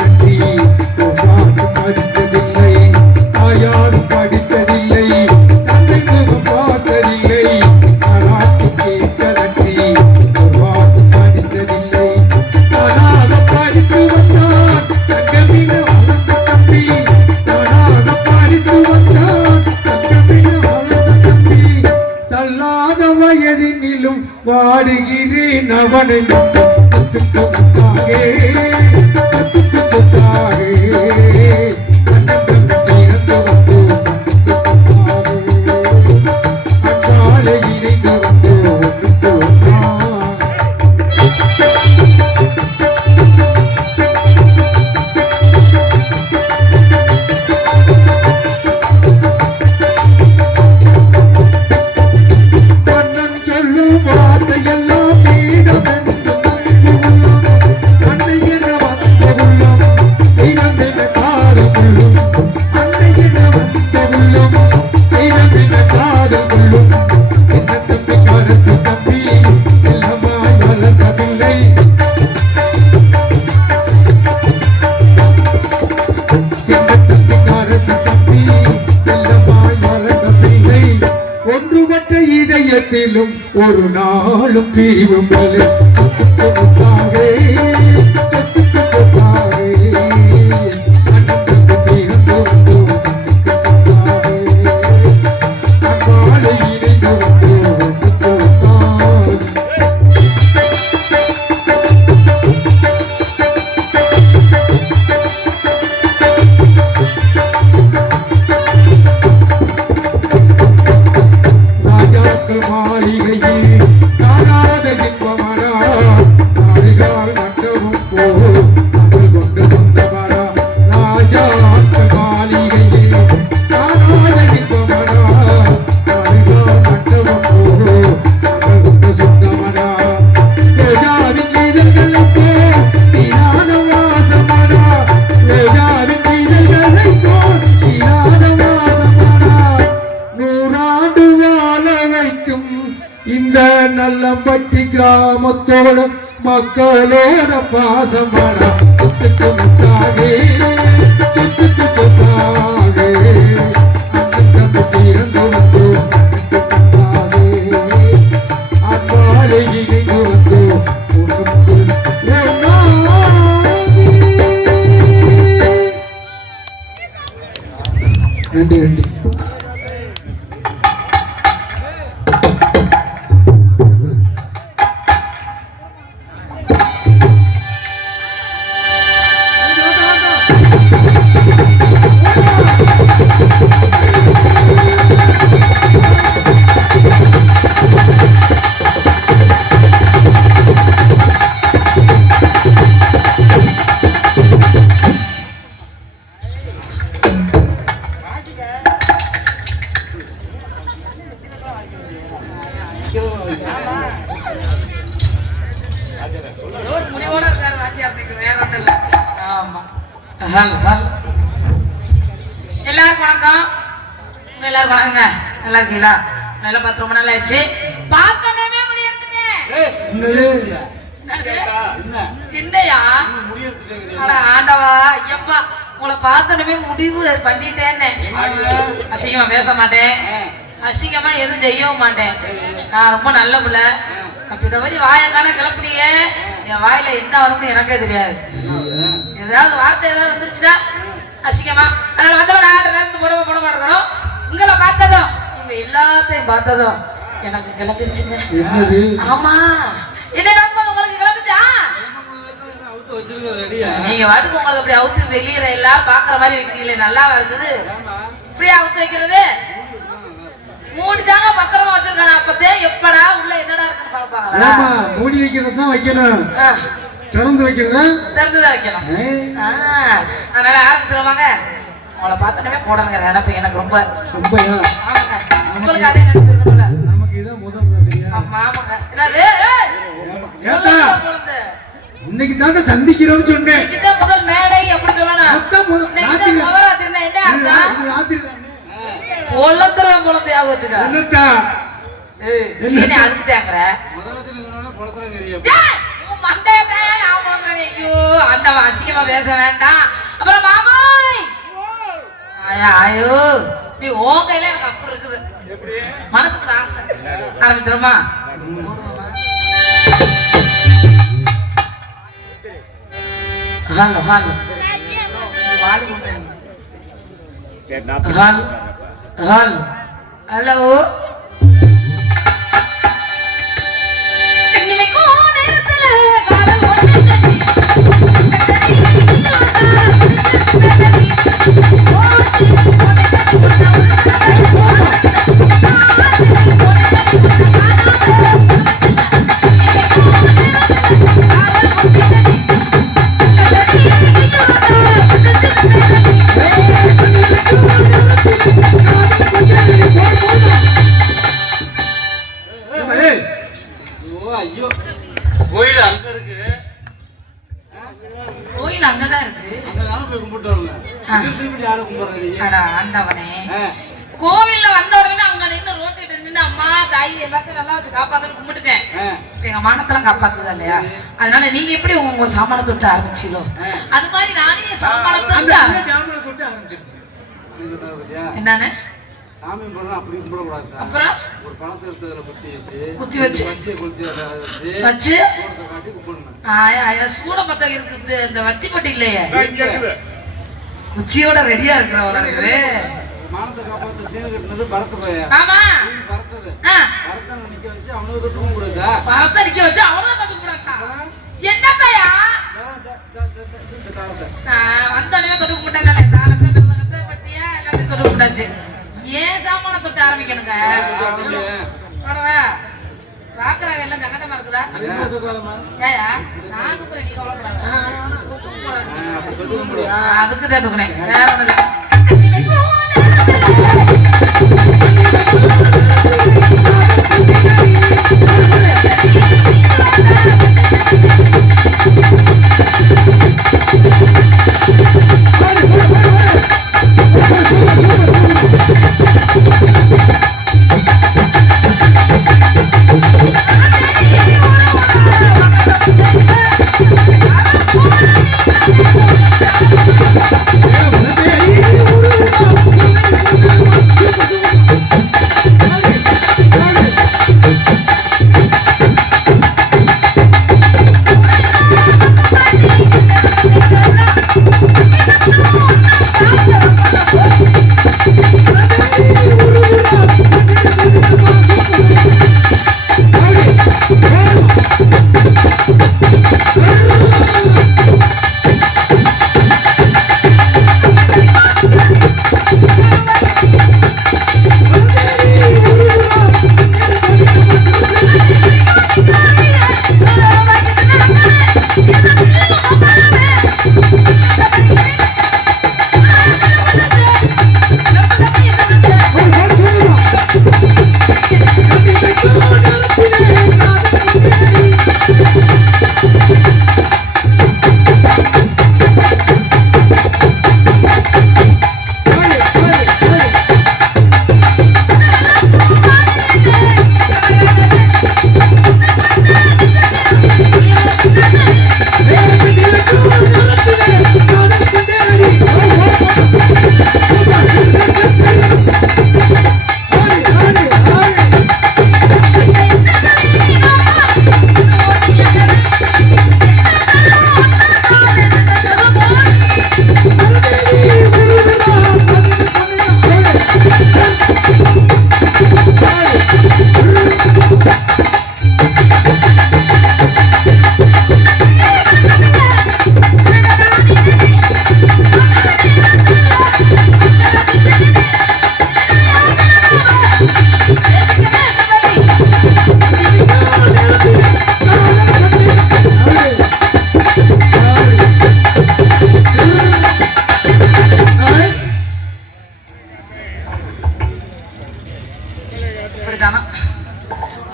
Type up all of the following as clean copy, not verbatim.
கட்டி படித்ததில்லை, தாயாரும் படித்ததில்லை, தந்தை முகம் பார்த்ததில்லை, பாராட்டு கேட்க கட்டி படித்ததில்லை. தானாக படித்து வந்தான் தங்கமின வளர்ந்த தம்பி, தானாக படித்து வந்தான் தங்கமின வளர்ந்த தம்பி. தள்ளாத வயதினிலும் வாடுகிறேன் அவனை இதயத்திலும் ஒரு நாளும் பிரிவும் இல்லை. இந்த நல்லம்பட்டி கிராமத்தோட மக்களோட பாசமான முத்தாக அன்பாலை இணைந்து வந்து நன்றி நன்றி. எல்லாருக்கும் வணக்கம். எல்லாரும் வணக்கங்க. நல்லா இருக்கீங்களா? நல்லா பார்த்து ரொம்ப நாள் ஆயிடுச்சு. பார்க்கணுமே முடியறதுன்னு என்னையா ஆண்டவா ஐயப்பா உங்களை பார்த்தோன்னே முடிவு பண்ணிட்டேன்னு. அசிங்கமா பேச மாட்டேன், அசிங்கமா எதுவும் செய்யவும் மாட்டேன். நான் ரொம்ப நல்ல பிள்ளை. அப்ப இதை மாதிரி வாயக்கான கிளப்பினீங்க, என் வாயில என்ன வரும்னு எனக்கே தெரியாது. ஏதாவது வார்த்தை ஏதாவது வந்துருச்சுன்னா அசிங்கமா அதனால வந்தவன் போட போட மாட்டேறோம். உங்களை பார்த்ததும் நீங்க எல்லாத்தையும் பார்த்ததும் எனக்கு கிளம்பிருச்சுங்க. ஆமா என்ன பார்க்கும்போது உங்களுக்கு கிளம்பிச்சா? நீங்க வாட்டுக்கு உங்களுக்கு அப்படி அவுத்து வெளியிற எல்லாம் பாக்குற மாதிரி வைக்கிறீங்களே, நல்லா வருது. இப்படியே அவுத்து வைக்கிறது மூடிதாங்க பத்திரமா வச்சிருக்கான. அப்பதே எப்படா உள்ள என்னடா இருக்குன்னு பாப்பாங்க. மூடி வைக்கிறது தான் வைக்கணும், திறந்து வைக்கிறதா திறந்துதான் வைக்கணும். அதனால ஆரம்பிச்சிருவாங்க. உங்களை பார்த்தோன்னே போடணுங்க நினைப்பு எனக்கு ரொம்ப ரொம்பயா. ஆமாங்க உங்களுக்கு அதே நினைப்பு இருக்கும்ல. நமக்கு இதான் முதல் ராத்திரியா? ஆமாங்க. என்னது இன்னைக்கு தான் சந்திக்கிறோம்னு சொன்னேன். இதுதான் முதல் மேடை அப்படி சொல்லணும். முதல் ராத்திரினா என்ன அர்த்தம்? இது ராத்திரி தானே. பொலத்துறவன் பொலந்து யாக வச்சுக்க. என்னத்தா நீ அதுக்கு தேங்கற மண்டையதான் ஐயோ ஆண்டவா அசிங்கமா பேச வேண்டாம். அப்புறம் மாமாய் ஐயோ நீ உன் கையில எனக்கு அப்படி இருக்குது மனசுக்குள்ள ஆசை. ஆரம்பிச்சிருமா hello hello hello hello hello ஐயோ கோயில் அங்க இருக்கு. கோயில் அங்கதான் இருக்கு. அங்கதானே போய் கும்பிட்டு வரல. திருப்பி யாரை கும்பிடுறீங்க? அட ஆண்டவனே கோவில்ல வந்த உடனே அங்க நின்று ரோட்டிட்டு நின்று அம்மா தாய் எல்லாத்தையும் நல்லா வச்சு காப்பாத்துன்னு கும்பிட்டுட்டேன். எங்க மானத்தெல்லாம் காப்பாத்துதா இல்லையா? அதனால நீங்க எப்படி உங்க சாமான தொட்டு ஆரம்பிச்சீங்களோ அது மாதிரி நானே சாமான தொட்டு என்னன்னு சாமி கும்பிடணும் அப்படி கும்பிடக்கூடாது. அப்புறம் ஒரு பணத்தை எடுத்ததுல குத்தி வச்சு வச்சு சூட பத்த இருக்குது. இந்த வத்தி பட்டி இல்லையே குச்சியோட ரெடியா இருக்கிறவங்களுக்கு மானத்தை காப்பாத்த சீன கட்டினது பரத்து பைய. ஆமா பரத்தது பரத்தை நிக்க வச்சு அவனுக்கு தொட்டு கும்பிடுதா? பரத்தை நிக்க வச்சு அவனும் தொட்டு கும்பிடாதா? என்னத்தையா வந்தோடனே தொட்டு கும்பிட்டாங்க. தாளத்தை மிருதங்கத்தை பட்டியா எல்லாத்தையும் தொட்டு கும்பிட்டாச்சு. ஏன் சாமான தொட்டு ஆரம்பிக்கணுங்க? பாக்குறாங்க எல்லாம் ஜகட்டமா இருக்குதா? ஏயா நான் தூக்குறேன் நீங்க அதுக்குதான் தூக்குறேன் வேற ஒண்ணு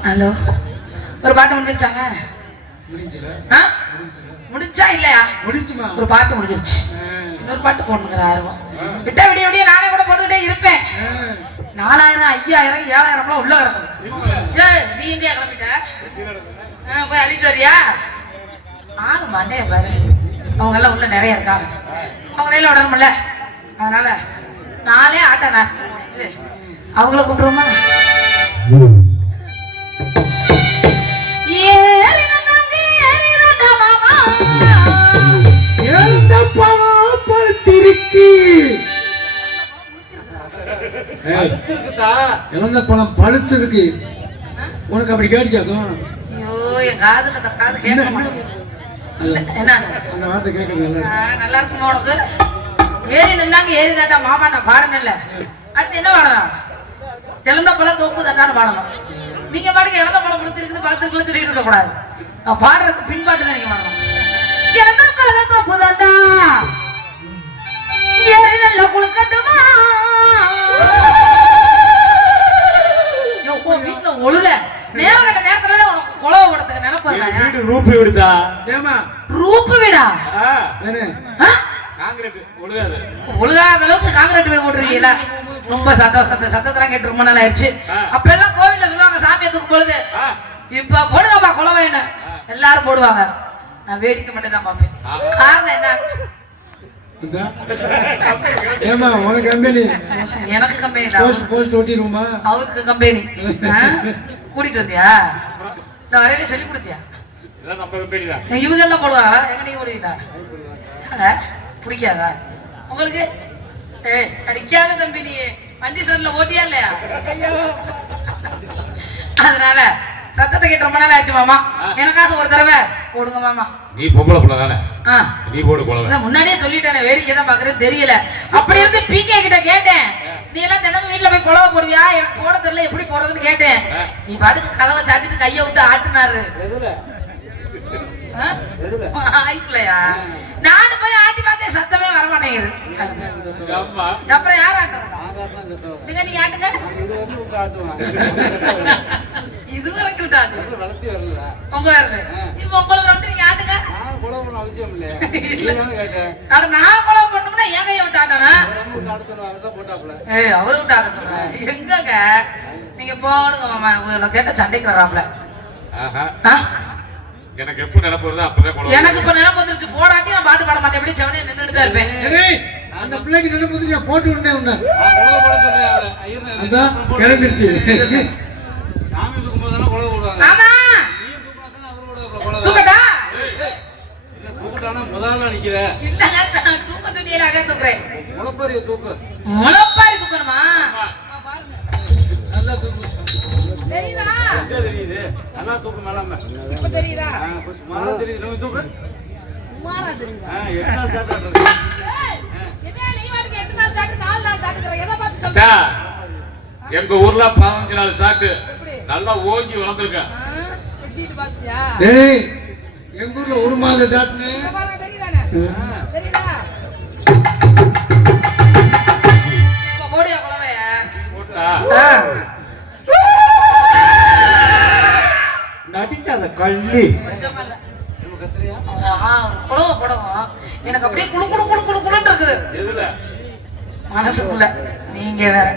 ஹலோ ஒரு பாட்டு முடிஞ்சிருச்சாங்க? முடிஞ்சா இல்லையா? ஒரு பாட்டு முடிஞ்சிருச்சு. இன்னொரு பாட்டு போடணுங்கிற ஆர்வம் விட்டா விடிய விடிய நானே கூட போட்டுக்கிட்டே இருப்பேன். 4000 5000 7000 உள்ள கிடக்கும். நீ எங்க கிளம்பிட்ட? போய் அள்ளிட்டு வரியா? ஆக மாட்டேன் பாரு. அவங்க எல்லாம் உள்ள நிறைய இருக்காங்க, அவங்களையெல்லாம் விடணும்ல. அதனால நானே ஆட்டேன், நான் அவங்கள கூப்பிடுவோமா? இழந்த பழம் பழுத்திருக்கு. உனக்கு அப்படி கேட்டுச்சாக்கும்? ஐயோ, என் காதுல அந்த காது கேட்க மாட்டேங்குது. என்ன அந்த வார்த்தை கேட்கறது நல்லா இருக்குமா உனக்கு? ஏறி நின்னாங்க, ஏறி தாண்டா மாமா நான் பாடணும் இல்ல. அடுத்து என்ன பாடணும்? இழந்த பழம் தோப்பு தாண்டான்னு பாடணும். நீங்க பாட்டுக்கு இழந்த பழம் கொடுத்துருக்குது, பழத்துக்குள்ள சொல்லிட்டு இருக்க கூடாது. நான் பாடுறதுக்கு பின்பாட்டு தான் நீங்க பாடணும். இழந்த பழம் தோப்பு தாண்டா ஏறி நல்லா குளுக்கட்டுமா? வீட்டுல ஒழுக நேரம் கட்ட நேரத்துல உனக்கு குழவை போடுறதுக்கு நினைப்பாரு. ரூபி விடுதா? ஏமா ரூப்பு வீடா? காங்கிரீட் ஒழுகாது. ஒழுகாத அளவுக்கு காங்கிரீட் வீடு போட்டுருக்கீங்களா? ரொம்ப சந்தோஷம். சத்தத்தெல்லாம் கேட்டு ரொம்ப நாள் ஆயிடுச்சு. அப்ப எல்லாம் கோவில்ல சொல்லுவாங்க சாமியை தூக்கு பொழுது, இப்ப போடுங்கப்பா குழவைன்னு எல்லாரும் போடுவாங்க. நான் வேடிக்கை மட்டும் தான் பார்ப்பேன். காரணம் என்ன? ஏமா உனக்கு கம்பெனி? எனக்கு கம்பெனி போஸ்ட் ஓட்டிடுவோமா? அவருக்கு கம்பெனி. கூட்டிட்டு வந்தியா? இந்த வரையில சொல்லி கொடுத்தியா? இவங்க எல்லாம் போடுவாங்களா? எங்க நீங்க போடுவீங்களா? பிடிக்காதா உங்களுக்கு? அடிக்காத தம்பி, நீ வண்டி சோர்ல ஓட்டியா இல்லையா? அதனால சத்தத்தை கேட்டு ரொம்ப நாள் ஆச்சு மாமா. எனக்காக ஒரு தடவை போடுங்க மாமா. நீ பொம்பளை புள்ள தானே, நீ போடு குழவை. முன்னாடியே சொல்லிட்டேன், வேடிக்கை தான் பாக்குறது தெரியல. அப்படி இருந்து பிகே கிட்ட கேட்டேன், நீ எல்லாம் தினமும் வீட்டுல போய் குழவை போடுவியா? எனக்கு போட தெரியல, எப்படி போடுறதுன்னு கேட்டேன். நீ பாட்டுக்கு கதவை சாத்திட்டு கையை விட்டு ஆட்டுனாரு. ஆயிக்கலையா? நானும் போய் ஆட்டி பார்த்தேன், சத்தமே வர மாட்டேங்குது. அப்புறம் யார் ஆட்டுறதா? நீங்க ஆட்டுங்க. இது வரைக்கும் விட்டு ஆட்டு உங்க வரல. இப்ப உங்களுக்கு வந்து நீங்க ஆட்டுங்க. நான் குழவை பண்ணணும்னா என் கையை விட்டு ஆட்டனா? அவரு விட்டு ஆட்ட சொல்ற. எங்கங்க நீங்க போடுங்க மாமா. உங்களை கேட்ட சண்டைக்கு வர்றாப்ல. எனக்கு எப்ப நினைப்பு வருதோ அப்பதான். எனக்கு இப்ப நினைப்பு வந்துருச்சு. போடாட்டி நான் பாட்டு பாட மாட்டேன், எப்படி செவனே நின்றுட்டு தான் இருப்பேன். அந்த பிள்ளைக்கு நினைப்பு வந்துச்சு, போட்டு விடனே உன்ன அதான் கிளம்பிருச்சு. சாமி தூக்கும் போதுதானே குழவை போடுவாங்க. ஆமா, தூக்கட்டா? இல்ல தூக்கட்டானா முதல்ல நிக்கிற. இல்லங்க, தூக்க துணியில அதான் தூக்குறேன். முளப்பாரி தூக்கு. முளப்பாரி தூக்கணுமா? பாருங்க, நல்லா தூக்கு. தெரியுதா? எங்க தெரியுது? நல்லா தூக்கு மேலாம. இப்ப தெரியுதா? சுமாரா தெரியுது. நீ தூக்கு. சுமாரா தெரியுதா? 8 நாள் சாப்பிடுறது. என்ன நீ வாட்டுக்கு 8 நாள் சாப்பிட்டு 4 நாள் சாப்பிடுற? எதை பார்த்து சொல்ற? எங்க ஊர்ல 15 நாள் சாப்பிட்டு நல்லா ஓங்கி வளர்ந்துருக்க. வெட்டிட்டு பாத்தியா? டேய், எங்க ஊர்ல ஒரு மாலை சாப்பிட்டு பாருங்க, தெரியுதானே? தெரியுதா? இப்ப போடியா குழவைய? போட்டா நடிக்காத கள்ளி. குழவை போடவும் எனக்கு அப்படியே குழு குழு குழு குழு குழுன்னு இருக்குது. எதுல? மனசுக்குள்ள. நீங்க வேற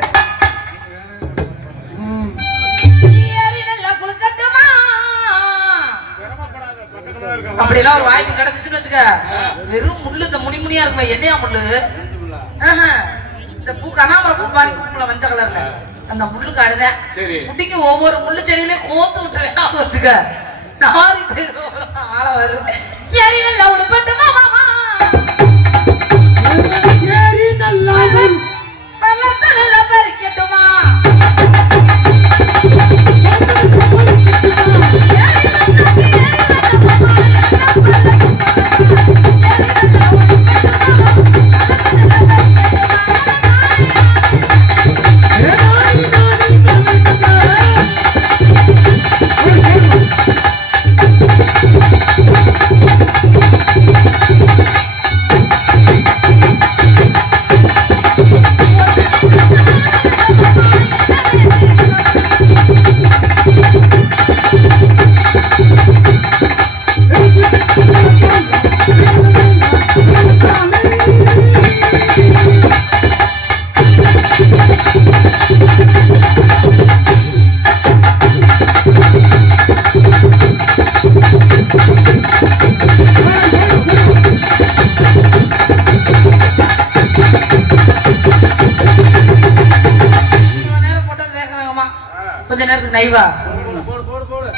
அப்படிலாம் ஒரு வாய்ப்பு கிடைச்சிச்சுன்னு வச்சுக்க, வெறும் முள்ளு, இந்த முனி முனியா இருக்கும். என்னையா முள்ளு? இந்த பூ கனாமர பூ பாரி பூக்குள்ள மஞ்சள் கலர்ல அந்த முள்ளுக்கு அடுதேன். குட்டிக்கு ஒவ்வொரு முள்ளு செடியிலையும் கோத்து விட்டுருவேன் வச்சுக்க. 4 பேர் ஆள வரும். ஏறி நல்லா உடுப்பட்டுமா மாமா? ஏறி நல்லா பள்ளத்தை நல்லா பறிக்கட்டுமா? நேரத்துக்கு நைவா போடு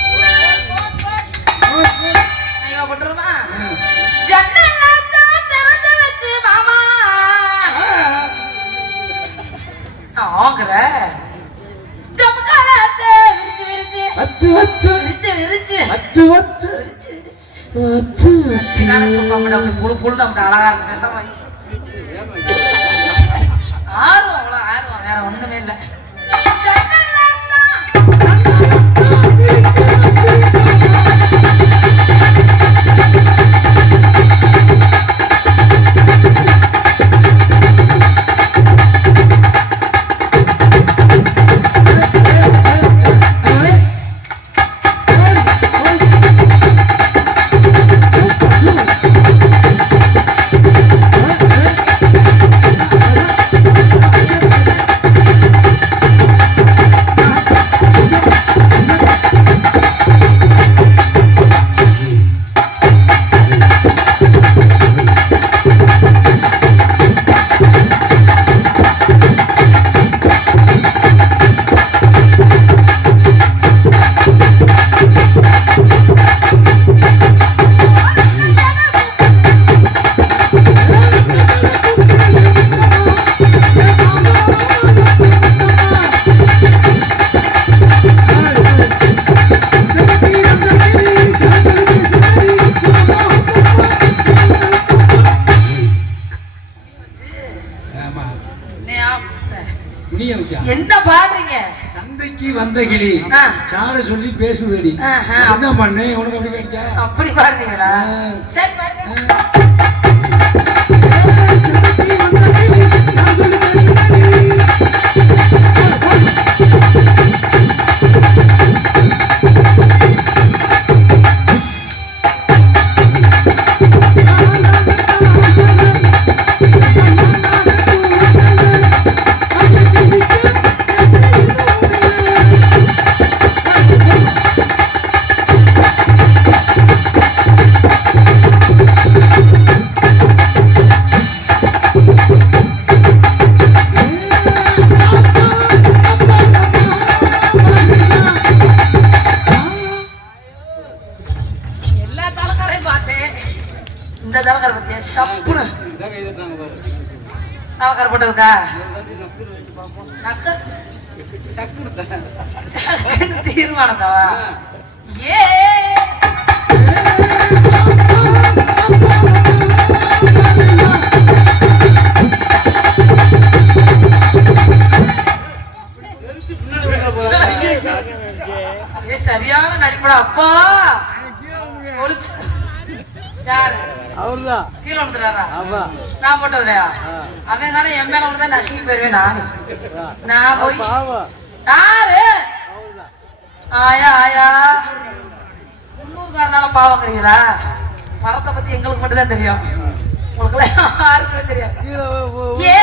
நைவா போட்டுருமா ஜன்னல்லாம் தான் திறந்து வச்சு மாமா ஆங்கற ஜம்காலத்தை விரிச்சு விரிச்சு அச்சு வச்சு விரிச்சு விரிச்சு அச்சு வச்சு அச்சு வச்சு அழகா இருக்கு பேசாம ஆர்வம் அவ்வளவு ஆர்வம் வேற ஒண்ணுமே இல்ல என்ன பாடுறீங்க சந்தைக்கு வந்த கிளி சாட சொல்லி பேசுதடி ஆஹா. அப்படிதான் பண்ணு உனக்கு அப்படி கிடைச்சா அப்படி பாடுறீங்களா சரி பாடுங்க எல்லா தலைக்காரையும் பார்த்தேன் இந்த தலைக்கார பத்தியா சப்புன்னு தலைக்கார போட்டிருக்கா தீர்மானம் தாவா ஏ சரியான நடிப்படா அப்பா ஒளிச்சு யாரு அவர்தான் கீழே விழுந்துறாரா ஆமா நான் போட்டதுலையா அவன் தானே என் மேல விழுந்தா நசுங்கி போயிருவேன் நானு நான் போய் பாவம் யாரு அவர்தான் ஆயா ஆயா உள்ளூர்காரனால பாவங்கிறீங்களா மரத்தை பத்தி எங்களுக்கு மட்டும் தான் தெரியும் உங்களுக்கு யாருக்குமே தெரியாது கீழே ஏ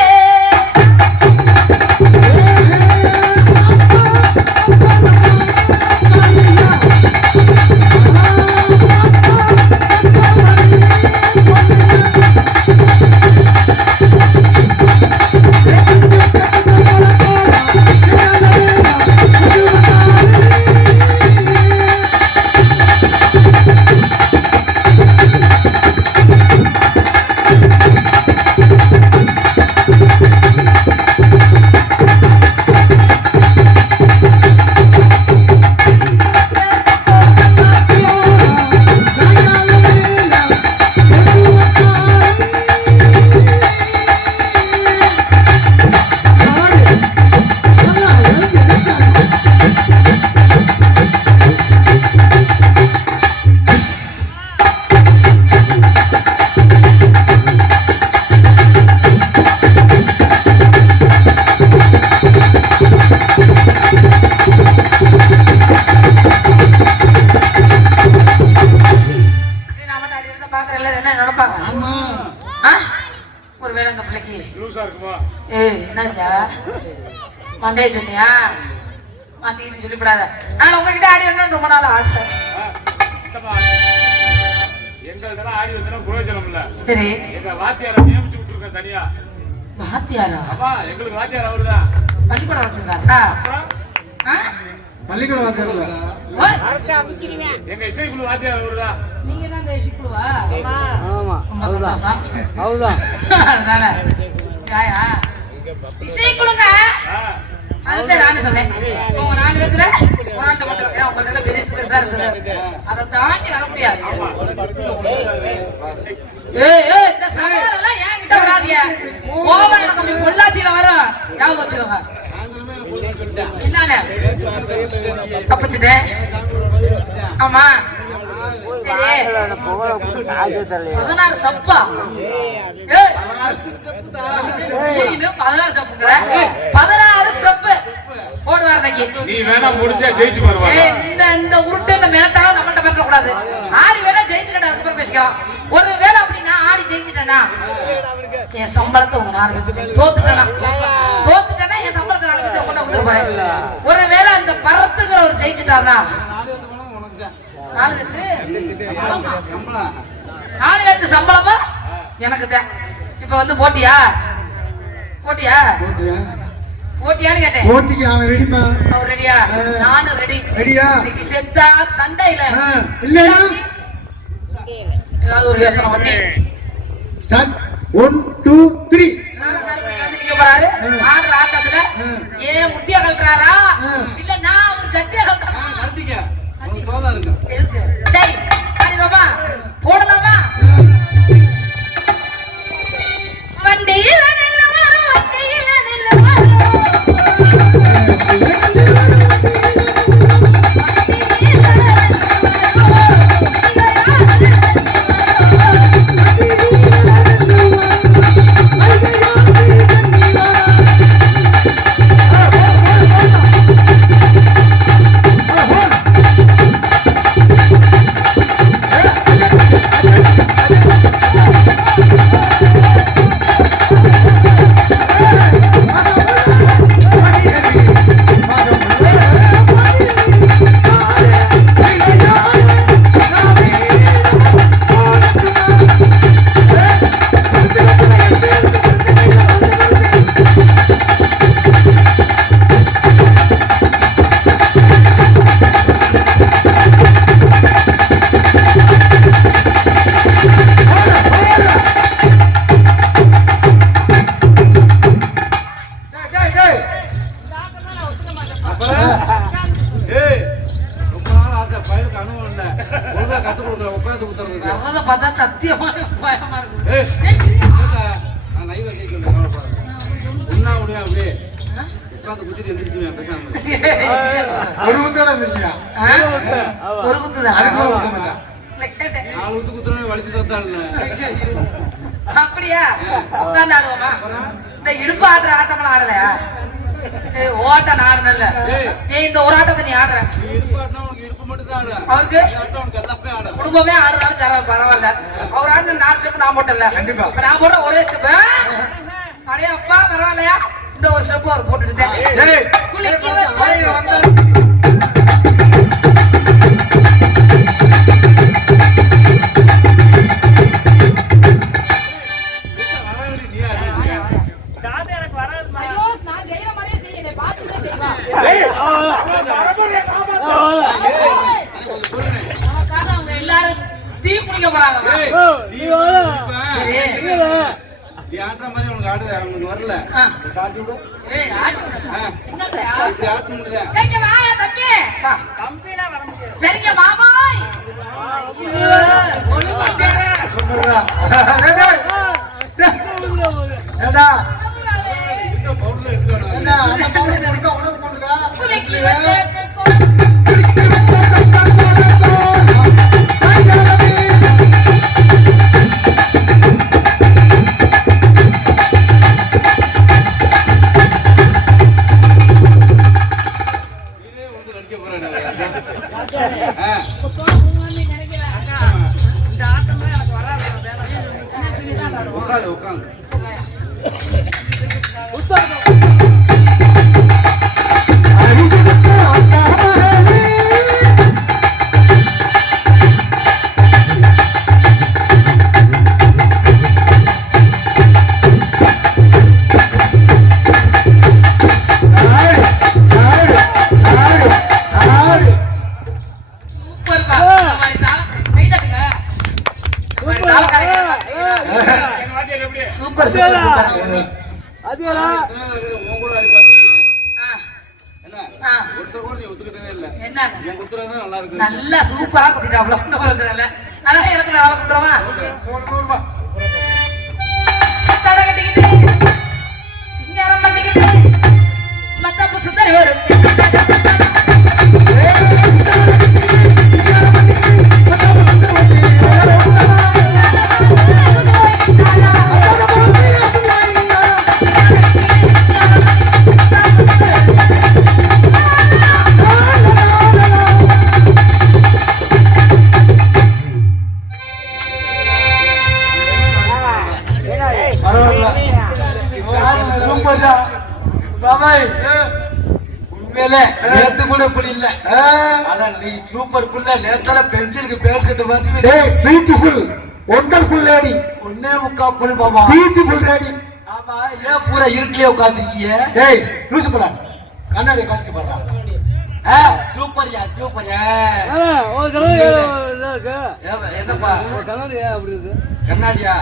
மண்டே சொன்னியா மாத்திக்கிட்டு சொல்லிவிடாத. நான் உங்ககிட்ட ஆடி வரணும்னு ரொம்ப நாள் ஆசை. எங்களுக்கு ஆடி வந்தா பிரயோஜனம் இல்ல. சரி, எங்க வாத்தியாரை நியமிச்சு விட்டுருக்க தனியா. வாத்தியாரா? அப்பா எங்களுக்கு வாத்தியார் அவருதான். பள்ளிக்கூடம் வச்சிருக்காரா? பள்ளிக்கூட வாசல்ல ஓய், எங்க இசைக்குழு வாத்தியார் அவருதான். நீங்க தான் இந்த இசைக்குழுவா? ஆமா ரொம்ப அவர்தான் சந்தோஷம். அவர்தான் அதனால யாயா இசைக்குழுங்க. ஆ, அதுதான் நானும் சொன்னேன். உங்க 4 பேத்துல ஒரு ஆண்டு மட்டும் ஏன்னா உங்க நல்ல பெருசா இருக்குது. அதை தாண்டி வர முடியாது. ஏய் இந்த சவால் எல்லாம் என்கிட்ட விடாதீங்க. கோபம் எனக்கு அப்படி பொள்ளாச்சியில வரும். ஞாபகம் வச்சுக்கோங்க. என்னால தப்பிச்சுட்டேன். ஆமா சரி 16 சப்பா. ஏய் இது 16 சப்புங்கிற 16 ஸ்டெப் போடுவார் இன்னைக்கு. நீ வேணா முடிஞ்சா ஜெயிச்சு பாருவா. இந்த உருட்டு இந்த மிரட்டாலும் நம்மகிட்ட மிரட்ட கூடாது. ஆடி வேணா ஜெயிச்சுக்கிட்ட அதுக்கப்புறம் பேசிக்கலாம். ஒரு வேளை அப்படி நான் ஆடி ஜெயிச்சுட்டேன்னா என் சம்பளத்தை உங்க 4 பேருக்கு தோத்துட்டேன்னா என் சம்பளத்தை 4 பேருக்கு கொண்டு வந்துட்டு போறேன். ஒரு வேளை அந்த பரத்துங்கிற ஒரு ஜெயிச்சுட்டாருன்னா 4 பேருக்கு சம்பளமா எனக்கு தான். இப்ப வந்து போட்டியா போட்டியான்னு கேட்டேன். போட்டிக்கு அவன் ரெடிமா? அவர் ரெடியா? நானும் ரெடி. ரெடியா? இன்னைக்கு செத்தா சண்டையில இல்லையா? ஏதாவது ஒரு யோசனை பண்ணி ஸ்டார்ட் 1 2 3 போறாரு. ஆடுற ஆட்டத்துல ஏன் முட்டிய கழட்டுறாரா இல்ல நான் ஒரு ஜட்டிய கழட்டுறேன்? எதுக்கு? சரி ஆடிரோமா போடலாமா? வண்டியில நில்ல வரும், வண்டியில நில்ல வரும். பார்த்தா சத்தியமா பயமா இருக்கு. ஒரு முத்தோட இருந்துச்சியா? ஒரு குத்துதான். அதுக்குள்ள முத்த மாட்டான். அப்படியா? உட்கார்ந்து ஆடுவோமா? இந்த இடுப்பு ஆடுற ஆட்டமெல்லாம் ஆடலையா? ஓட்டம் ஆடுனல்ல. ஏன் இந்த ஒரு ஆட்டத்தை நீ ஆடுற? அவருக்கு குடும்பமே ஆடுறாலும் பரவாயில்ல. அவர் ஆடுன 4 ஸ்டெப் நான் போட்டல. இப்ப நான் போடுற ஒரே ஸ்டெப். அடையா அப்பா பரவாயில்லையா? இந்த ஒரு ஸ்டெப் அவர் போட்டுட்டேன். குளிக்க வச்சு எல்லாரும் தீ குளிக்க போறாங்க. வரல சரிங்க மாமாய். அதுவா உன் கூட அப்படி பார்த்துருக்கீங்க ஆ, என்ன ஆ. ஒருத்தர் கூட நீ ஒத்துக்கிட்டே இல்லை என்ன என் குத்துறது நல்லா இருக்கு நல்லா சூப்பரா குத்திட்டாப்ல ஒன்றும் பிரச்சனை இல்லை அதான் எனக்கு நல்லா குட்டுறவா தடை கட்டிக்கிட்டு சிங்காரம் பண்ணிக்கிட்டு மத்தப்ப சுத்தரி வரும் உண்மையிலே நேத்து கூட இப்படி இல்ல ஆனா நீ சூப்பர் புள்ள நேத்தால பென்சிலுக்கு பேர் கட்டு பார்த்து பியூட்டிஃபுல் ஒண்டர்ஃபுல் லேடி ஒன்னே முக்கா புல் பாபா பியூட்டிஃபுல் லேடி ஆமா ஏன் பூரா இருட்டிலே உட்கார்ந்திருக்கீங்க டேய் லூசு போடா கண்ணாடி காட்டி பாடுறா சூப்பர்யா சூப்பர்யா ஒரு கலர் இருக்கு என்னப்பா ஒரு கலர் அப்படி இருக்கு கண்ணாடியா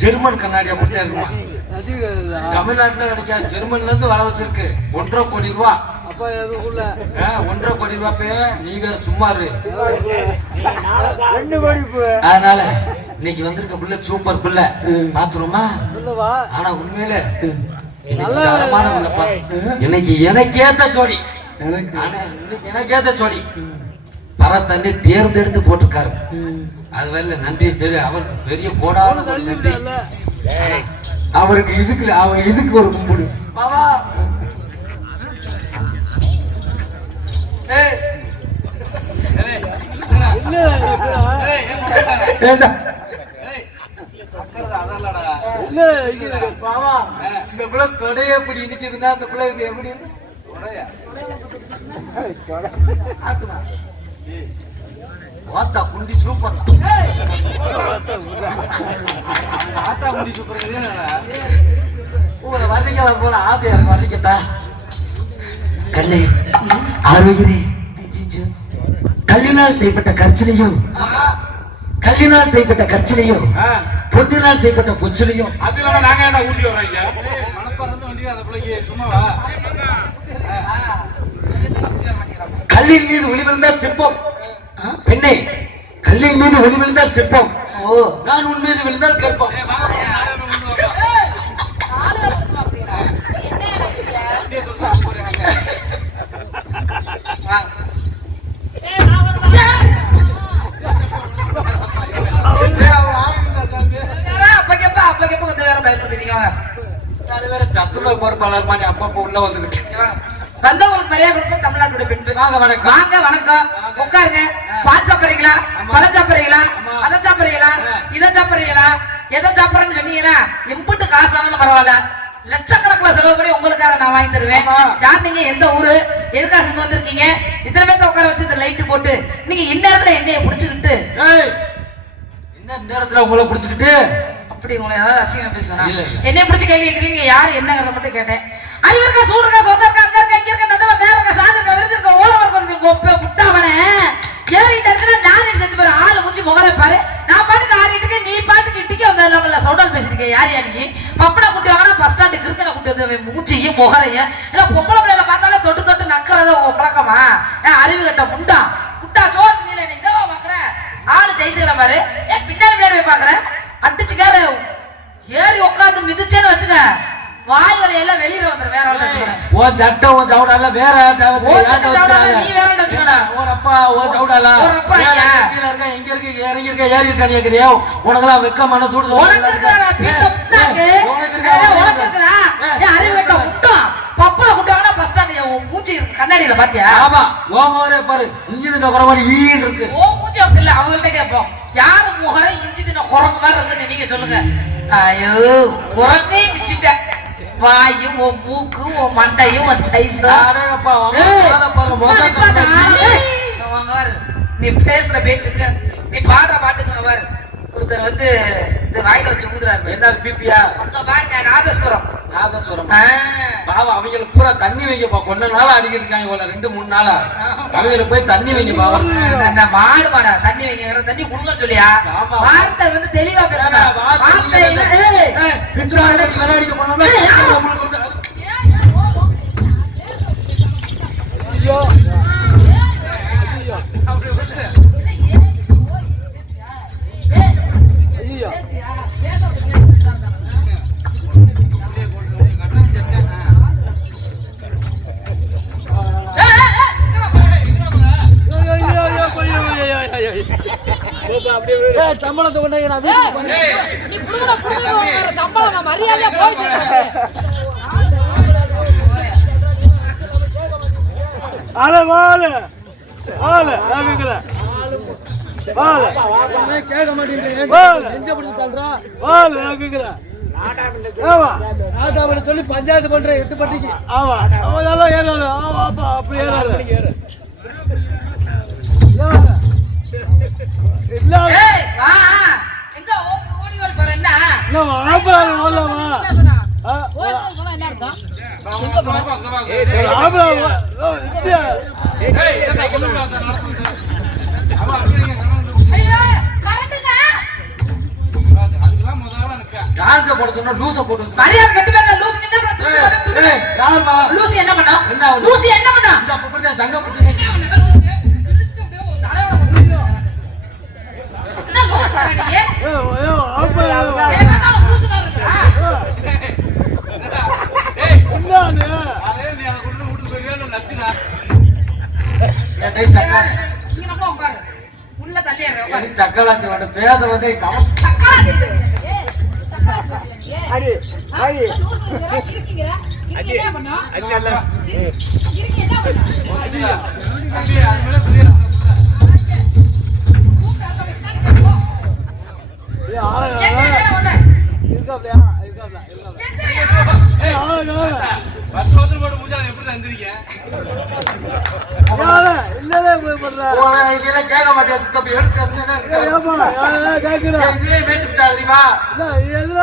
ஜெர்மன் கண்ணாடியா போட்டே இருக்குமா அதிக தமிழ்நாட்டுல கிடைக்காது ஜெர்மன்ல இருந்து வர வச்சிருக்கு 1.5 கோடி ரூபா அப்பா எதுக்குள்ள 1.5 கோடி ரூபாய் நீ வேற சும்மா இரு 2 கோடி அதனால இன்னைக்கு வந்திருக்க புள்ள சூப்பர் புள்ள பாத்துருமா சொல்லவா ஆனா உண்மையில நல்ல தரமான புள்ளப்பா. இன்னைக்கு எனக்கு ஏத்த ஜோடி ஆனா இன்னைக்கு எனக்கு ஏத்த ஜோடி பரத்தண்ணி தேர்ந்தெடுத்து போட்டிருக்காரு அது வேற நன்றி தெரியும் அவர் பெரிய போடாத ஒரு நன்றி அவருக்கு இதுக்கு அவன் இதுக்கு ஒரு கும்பிடு பாவா பாவா இந்த பிள்ளை தொடைய எப்படி நிக்குதுன்னா அந்த பிள்ளை இது எப்படி வாத்தா குண்டி சூப்பர் வர்றீங்களா போல ஆசையா இருக்கு வர்றீங்கட்டா கண்ணே ஆரோக்கியரே கல்லினால் செய்யப்பட்ட கற்சிலையும் கல்லினால் செய்யப்பட்ட கற்சிலையும் பொன்னினால் செய்யப்பட்ட பொச்சிலையும் அது இல்லாம நாங்க என்ன ஊட்டி வர்றீங்க மனப்பறந்து வண்டி அந்த பிள்ளைக்கு சும்மாவா கல்லின் மீது ஒளி விழுந்தால் சிற்பம் பெண்ணே கல்லின் மீது ஒளி விழுந்தால் சிற்பம் நான் உன் மீது விழுந்தால் கற்பம் சத்துண பொறுப்பாளர் மாதிரி அப்பப்போ உள்ள வந்துகிட்டு வந்தவங்களுக்கு மரியாதை கொடுப்போம் தமிழ்நாட்டுடைய பெண்கள் வாங்க வணக்கம் வாங்க வணக்கம் உட்காருங்க பால் சாப்பிடுறீங்களா பழம் சாப்பிடுறீங்களா அதை சாப்பிடுறீங்களா இதை சாப்பிடுறீங்களா எதை சாப்பிடுறேன்னு சொன்னீங்கன்னா எம்பிட்டு காசு ஆனாலும் பரவாயில்ல லட்சக்கணக்கில் செலவு பண்ணி உங்களுக்காக நான் வாங்கி தருவேன் யார் நீங்க எந்த ஊரு எதுக்காக இங்க வந்திருக்கீங்க இத்தனை பேர்த்த உட்கார வச்சு இந்த லைட் போட்டு நீங்க இந்நேரத்துல என்னைய பிடிச்சுக்கிட்டு என்ன நேரத்துல உங்களை பிடிச்சுக்கிட்டு அப்படி உங்களை ஏதாவது அசிங்கமா பேசுனா என்னைய பிடிச்சி கேள்வி கேட்கறீங்க யாரு என்னங்கிறத மட்டும் கேட்டேன் அறிவு இருக்கா சூடு இருக்கா சொன்ன இருக்கா அங்க இருக்க இங்க இருக்க நல்ல நேரம் இருக்கா சாது இருக்கா விருது இருக்கா ஓரம் இருக்கா முட்டாவனே ஏறிட்ட இடத்துல நான் செஞ்சு பாரு ஆளு முடிஞ்சு முகரை பாரு நான் பாட்டுக்கு ஆடிட்டு இருக்கேன் நீ பாட்டுக்கு இட்டிக்கு வந்த இல்லாம சவுடால் பேசிருக்கேன் யார் யாரு பப்பனை குட்டி வாங்கினா பஸ் ஸ்டாண்டு கிருக்கனை குட்டி வந்து மூச்சையும் முகரையும் ஏன்னா பொம்பளை பிள்ளைல பார்த்தாலே தொட்டு தொட்டு நக்கிறத பழக்கமா அறிவு கட்ட முண்டா முட்டா சோறு நீல என்ன இதவா பாக்குற ஆளு ஜெயிச்சுக்கிற பாரு ஏன் பின்னாடி பின்னாடி போய் பாக்குற அடிச்சுக்காரு ஏறி உட்காந்து மிதிச்சேன்னு வச்சுக்க வாய் வலையெல்லாம் வெளியில வந்துடும் வேற வச்சுக்கிறேன் ஓ சட்டை ஓ சவுடால வேற நீ வேற வச்சுக்கடா ஒரு அப்பா ஓ சவுடால ஒரு அப்பா கீழ இருக்க எங்க இருக்கு இறங்கி இருக்க ஏறி இருக்கா கேக்குறியா உனக்கெல்லாம் வெக்கமான சூடு உனக்கு இருக்கா பித்த புட்டாக்கு உனக்கு இருக்கா ஏன் அறிவு கட்ட முட்டம் பப்பல குட்டாங்கன்னா பஸ் ஸ்டாண்ட் மூஞ்சி கண்ணாடியில பாத்தியா ஆமா ஓ மோரே பாரு இஞ்சி தின்ன குறவாடி ஈன்னு இருக்கு ஓ மூஞ்சி அப்படி இல்ல அவங்கள்ட்ட கேட்போம் யாரு முகரை இஞ்சி தின்ன குரங்கு மாதிரி இருக்குன்னு நீங்க சொல்லுங்க ஐயோ குரங்கே இஞ்சிட்ட வாயும் உன் மூக்கு உன் மண்டையும் உன் நீ பேசுற பேச்சுக்கு நீ பாடுற பாட்டுக்கு பாரு ஒருத்தர் வந்து இந்த வாயில வச்சு ஊதுறாரு என்ன பிபியா பாருங்க நாதஸ்வரம் நாதஸ்வரம் பாவம் அவங்களுக்கு பூரா தண்ணி வைங்கப்பா. கொஞ்ச நாளா அடிக்கிட்டு இருக்காங்க போல 2-3 நாளா. அவங்களுக்கு போய் தண்ணி வைங்க பாவம். மாடு மாடா தண்ணி வைங்க, தண்ணி குடுங்க சொல்லியா? வார்த்தை வந்து தெளிவா பேசணும். விளையாடிக்க போனோம்னா ஐயோ ஐயோ சம்பளத்தை கொண்டாங்க நான் வீட்டுக்கு போறேன். நீ புடுங்கடா புடுங்க சம்பளம் நான் மரியாதையா போய் சேர்றேன். ஆளு வாளு வாளு நான் கேக்குறேன். வாளு கேட்க மாட்டேங்கிறேன். நெஞ்ச பிடிச்சு தள்ளுறா. வாளு நான் கேக்குறேன். ஆமா நாட்டாம சொல்லி பஞ்சாயத்து பண்றேன் 8 பட்டிக்கு. ஆமா அவதாலும் ஏறாது. ஆமா அப்பா அப்படி ஏறாது. இல்ல ஏய் வா எங்க ஓடி ஓடி போற என்ன? இல்ல ஆபரா ஓடலாமா? ஓடி போனா என்ன அர்த்தம்? ஆபரா ஏய் இத கொல்லுங்க நடந்துங்க. அவ அப்படிங்க ஐயோ கரெக்ட்டுங்க. அதுக்கெல்லாம் முதல்ல நிக்க. டான்ஸ் போட சொன்னா லூச போட்டு மரியாதை கெட்டு போற லூசி நின்னா அப்புறம் யாருமா லூசி என்ன பண்ணா? என்ன ஆகுது? லூசி என்ன பண்ணா? இந்த அப்படி தான் சங்க பிடிச்சி என்ன பண்ணா லூசி? இழுச்சு அப்படியே ஒரு தலையோட போட்டுறியோ. என்ன லூசி நீ? ஐயோ ஆபரா ஏதாலும் லூசுனா இருக்கா? ஏய் என்னது அதே நீ அத கொண்டு வீட்டுக்கு போய் நச்சுனா. ஏய் சக்கா நீங்க நம்ம உட்காரு. உள்ள தள்ளி ஏறு உட்காரு. ஏய் சக்கலாத்தி வந்து பேச வந்து கம சக்கரா ஏய் சக்கரா ஏய் அடி அடி இருக்கீங்க என்ன பண்ணா? இருக்கீங்க என்ன பண்ணா? தம்பி அது மேல புரியல. ஏய் ஆளு என்ன வந்த? இருக்காப்லையா இருக்காப்ல ஏய் ஆளு 10 வருஷம் போட்டு மூஞ்சால எப்படி தந்திருக்கீங்க? ஆளு இல்லவே போய் பண்ற. போற இதெல்லாம் கேட்க மாட்டேன் தப்பி எடுத்து ஏமா கேக்குறா. இதே பேசிட்டா தெரியுமா? இல்ல எதுல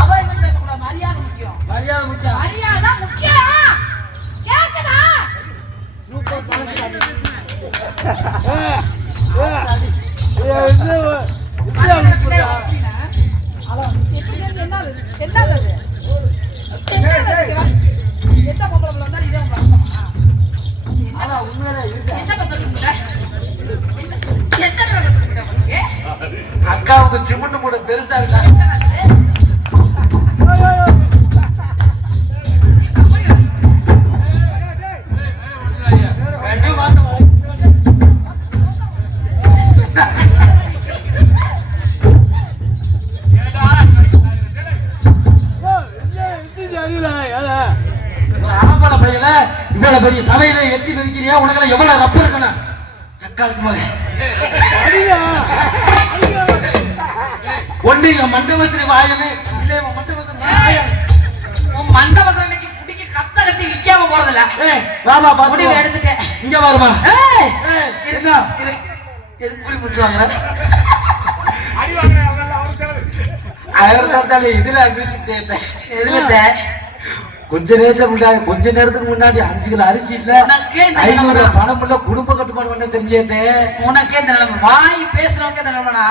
அவ என்ன பேசக்கூடாது? மரியாதை முக்கியம். மரியாதை முக்கியம். மரியாதை முக்கியம். கேக்குதா? சூப்பர் பாட்டு. இது மரியாதை அப்படினா ஹலோ எப்படி என்ன என்னது அது? எந்த பொம்பளை வந்தா இதே உங்க ஆனா உண்மையிலே இருக்கு. என்ன கத்துக்கிட்ட? என்ன கத்துக்கிட்ட உங்களுக்கு? அக்காவுக்கு சிமெண்ட் மூட பெருசா இருக்கா? ரெண்டு மாட்டம் ஆம்பளை பையல இவ்வளவு பெரிய சபையில எட்டி மிதிக்கிறியா? உனக்கு எவ்வளவு ரப்பு இருக்கணும்? தக்காளுக்கு மகன் ஒண்ணு என் மண்டபத்திரி வாயமே இல்ல என் மண்டபத்திரி உன் மண்டபத்துல இன்னைக்கு புடிக்கி கத்த கட்டி விக்காம போறதில்ல. வாமா முடிவு பாத்து எடுத்துட்டேன். இங்க வருமா? ஏய் என்ன எதுக்கு புடி முடிச்சுவாங்க? அவர்தான் இதுல அனுப்பிச்சுட்டே எதுல கொஞ்ச நேரத்துக்கு முன்னாடி 5 கிலோ அரிசி இல்ல, உனக்கே இந்த 500 பணம் இல்ல, குடும்ப கட்டுப்பாடு பண்ண தெரிஞ்சே. உனக்கே இந்த நிலைமை. வாய் பேசுறவங்க இந்த நிலைமைனா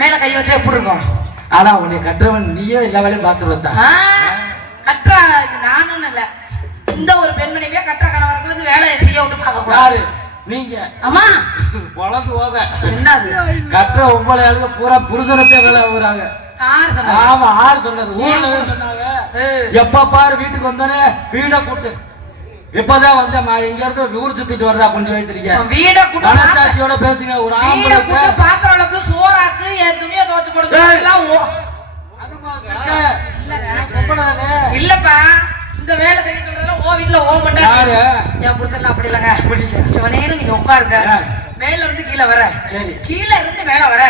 மேல கை வச்சா எப்படி இருக்கும்? ஆனா உன்னை கட்டுறவன் நீயே எல்லா வேலையும் பார்த்து வந்தா. கட்டுறா நானும் இல்ல, இந்த ஒரு பெண்மணிவே கட்டுற கணவருக்கு வந்து வேலையை செய்ய விட்டு பார்க்க யாரு நீங்க? அம்மா வளர்ந்து போக என்னது கட்டுற ஒன்பது ஆளுங்க பூரா புருஷனத்தை வேலை ஆகுறாங்க. யார் சொன்னது? ஆமா ஆறு சொன்னது ஊர்ல சொன்னாங்க. எப்ப பாரு வீட்டுக்கு வந்தானே வீட கூட்டு, இப்பதான் வந்து எங்க இருந்து ஊர் சுத்திட்டு வர்றா கொஞ்சம் வச்சிருக்கேன். வீட கூட்ட மனசாட்சியோட பேசுங்க. ஒரு வீட கூட்ட பாத்திரம் அளவுக்கு சோறாக்கு என் துணியை துவைச்சு கொடுத்து இல்லப்பா. இந்த வேலை செய்ய சொல்றதுல ஓ வீட்டுல ஓ பண்ண என் புருஷன் அப்படி இல்லங்க. சிவனேன்னு நீங்க உட்காருங்க, மேல இருந்து கீழே வர, கீழே இருந்து மேல வர,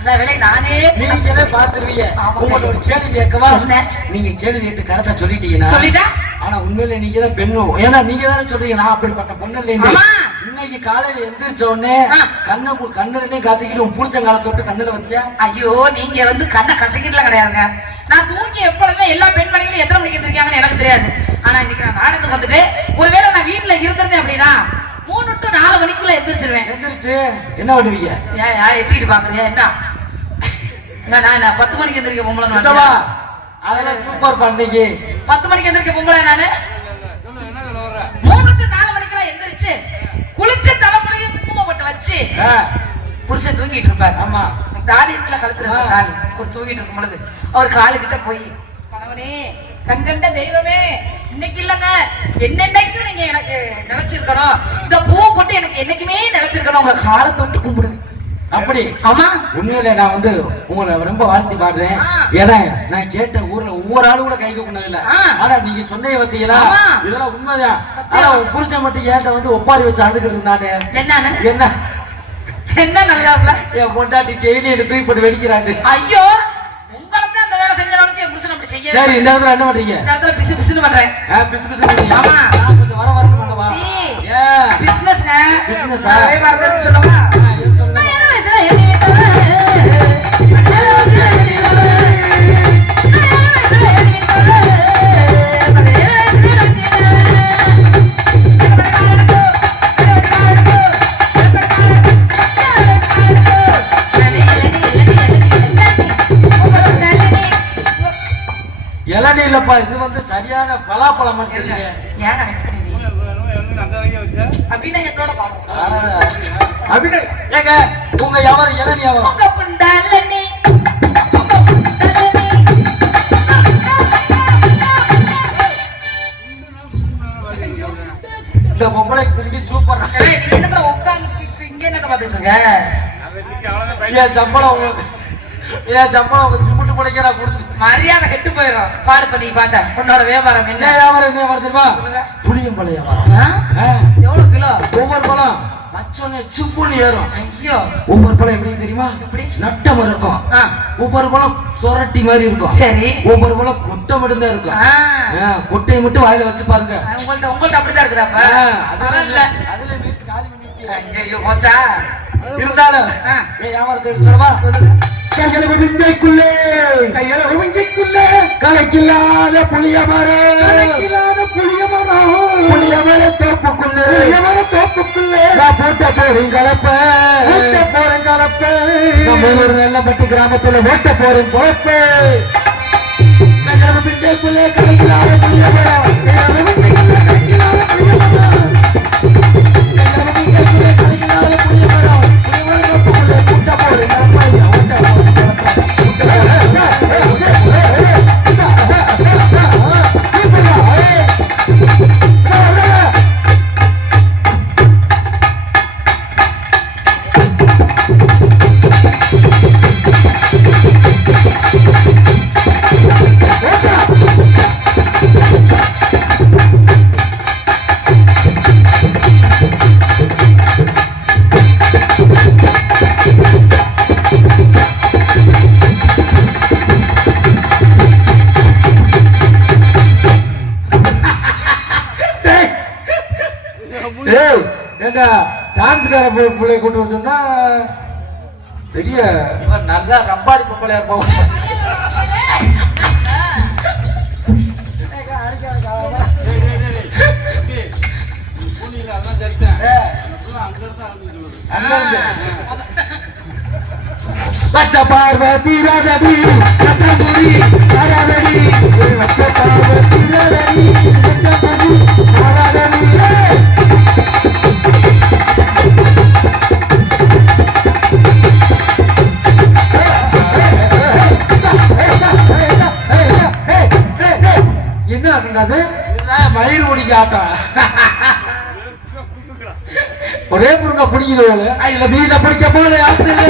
இந்த வேலை நானே நீங்களே பாத்துருவீங்க. உங்களோட ஒரு கேள்வி கேட்கவா? நீங்க கேள்வி கேட்டு கரெக்டா சொல்லிட்டீங்கன்னா சொல்லிட்டா. ஆனா உண்மையில நீங்க தான் பெண்ணும், ஏன்னா நீங்க தானே சொல்றீங்க நான் அப்படிப்பட்ட பொண்ணு இல்லைன்னு. இன்னைக்கு காலையில எந்திரிச்ச உடனே கண்ணுலயே கசக்கிட்டு உன் புடிச்சங்கால தொட்டு கண்ணுல வச்சியா? ஐயோ நீங்க வந்து கண்ணை கசக்கிட்டுலாம் கிடையாதுங்க. நான் தூங்கி எப்பொழுதுமே எல்லா பெண்மணிகளும் எத்தனை மணிக்கு இருக்காங்கன்னு எனக்கு தெரியாது. ஆனா இன்னைக்கு நான் நாடகத்துக்கு வந்துட்டு ஒருவேளை நான் வீட்டுல இருந்திருந்தேன் அப்படின்னா 3 to 4 மணிக்குள்ள எந்திரிச்சிருவேன். எந்திரிச்சு என்ன பண்ணுவீங்க? ஏன் எட்டிட்டு பாக்குறியா என்ன? நான் 10 மணிக்கு எந்திரிக்க பொம்பளை சுத்தமா அதெல்லாம் சூப்பர் பண்ணீங்க. 10 மணிக்கு எந்திரிக்க பொம்பளை நானு என்ன சொல்ல வர்ற? 3 to 4 மணிக்கெல்லாம் எந்திரிச்சு குளிச்ச தலைமுறையும் குங்குமம் போட்டு வச்சு புருஷன் தூங்கிட்டு இருப்பாரு. ஆமா தாலி இருக்குல்ல கழுத்துல தாலி ஒரு தூங்கிட்டு இருக்கும் பொழுது அவர் காலு கிட்ட போய் கணவனே கண்கண்ட தெய்வமே இன்னைக்கு இல்லங்க என்னென்னைக்கும் நீங்க எனக்கு நினைச்சிருக்கணும், இந்த பூவை போட்டு எனக்கு என்னைக்குமே நினைச்சிருக்கணும், உங்க காலை தொட்டு கும்பிடுவேன். அப்படி ஆமா உண்மையில நான் வந்து உங்களை ரொம்ப வாழ்த்தி பாடுறேன். ஏன்னா நான் கேட்ட ஊர்ல ஒவ்வொரு ஆளு கூட கை தூக்குனது இல்ல. ஆனா நீங்க சொன்னே பார்த்தீங்களா, இதெல்லாம் உண்மைதான். ஆனா புருஷன் மட்டும் ஏன்ட்ட வந்து ஒப்பாரி வச்சு அழுதுகிட்டு நானு என்ன என்ன நல்லா என் பொண்டாட்டி டெய்லி என்ன தூக்கி போட்டு வெடிக்கிறாங்க. ஐயோ உங்களுக்கு அந்த வேலை செஞ்சவனுக்கு என் புருஷன் அப்படி செய்ய. சரி இந்த இடத்துல என்ன பண்றீங்க? இந்த இடத்துல பிசு பிசுன்னு பண்றேன். பிசு பிசு பண்றீங்க. ஆமா நான் கொஞ்சம் வர வரணும் பண்ணவா? பிசினஸ்ங்க பிசினஸ் வியாபாரத்தை சொல்லுவா. நான் என்ன வயசுல எழுதி வைத்தவ இளநீ இல்லப்பா, இது வந்து சரியான பலாப்பழம் ஏங்க உங்க வியாபாரம் இளநீ வியாபாரம். இந்த பொம்பளை குடிக்க சூப்பர். என் சம்பளம் உங்களுக்கு சிமெண்ட் படைக்க நான் கொடுத்துட்டு மரியாதை கெட்டு போயிடும். பாடு பண்ணி பாட்ட உன்னோட வியாபாரம் என்ன வியாபாரம்? என்ன வியாபாரம் தெரியுமா? புளியம்பழ வியாபாரம். எவ்வளவு கிலோ? ஒவ்வொரு பழம் பச்சோன்னு சிப்புன்னு ஏறும். ஐயோ ஒவ்வொரு பழம் எப்படி தெரியுமா? எப்படி நட்டம் இருக்கும். ஒவ்வொரு பழம் சொரட்டி மாதிரி இருக்கும். சரி ஒவ்வொரு பழம் கொட்டை மட்டும்தான் இருக்கும். கொட்டையை மட்டும் வாயில வச்சு பாருங்க. உங்கள்ட்ட அப்படிதான் இருக்குதாப்ப? அதெல்லாம் இல்ல. அதுல நீச்சு காலி பண்ணிட்டு ஐயோ போச்சா? இருந்தாலும் வியாபாரத்தை சொல்லவா? கலைக்கில்லாத புளிய மரம் தோப்புக்குள்ளே போட்ட போறேன் கலப்ப நம்ம ஒரு நல்லப்பட்டி கிராமத்துல ஓட்ட போறேன் பொழப்பு. பிண்டைக்குள்ளே கலைக்கில்லாத புளிய மரம் டான்ஸ்கார பிள்ளை கொண்டு வர சொன்னா பெரிய இவன் நல்லா ரம்பாடி பொம்பளையா இருப்போம். பச்ச பார்வதி ரவி கச்சபுரி அரவடி பச்ச பார்வதி ரவி கச்சபுரி அரவடி. என்ன மயிர் முடிக்க ஆட்டம் ஒரே புடுங்க பிடிக்குது. அதுல மீன பிடிக்க போல ஆத்துல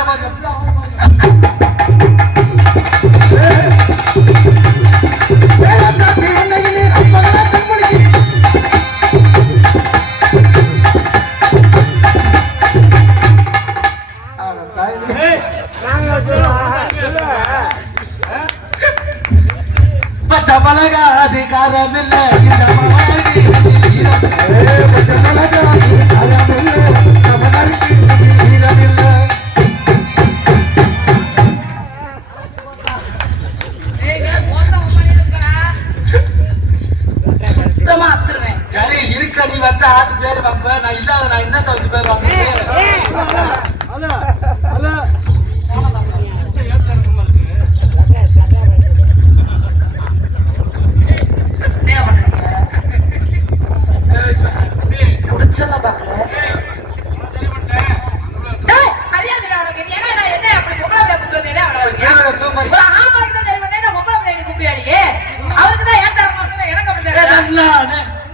ஆட்ட பாரு பச்சமலகா அதிகாரம் இல்லை பச்சமலகா அதிகாரம் இல்லை தமிழருக்கு வீரம் இல்லை சுத்தமா அத்துருவேன். சரி இருக்க நீ வச்ச ஆட்டு பேர் வாங்க நான் இல்லாத நான் என்னத்த வச்சு பேர் வாங்க என்ன பண்றீங்க? முடிச்செல்லாம் பாக்கல. டேய், மரியாதை அவனுக்கு. நீ என்ன என்ன அப்படி பொம்பளை பிள்ளை கூப்பிட்டு அவனை ஒரு ஆம்பளைக்கு தான் சரி பண்ணேன், பொம்பளை பிள்ளை நீ கூப்பிடியாடியே. அவருக்கு தான் ஏன் தர மாட்டேன், எனக்கு அப்படி தர.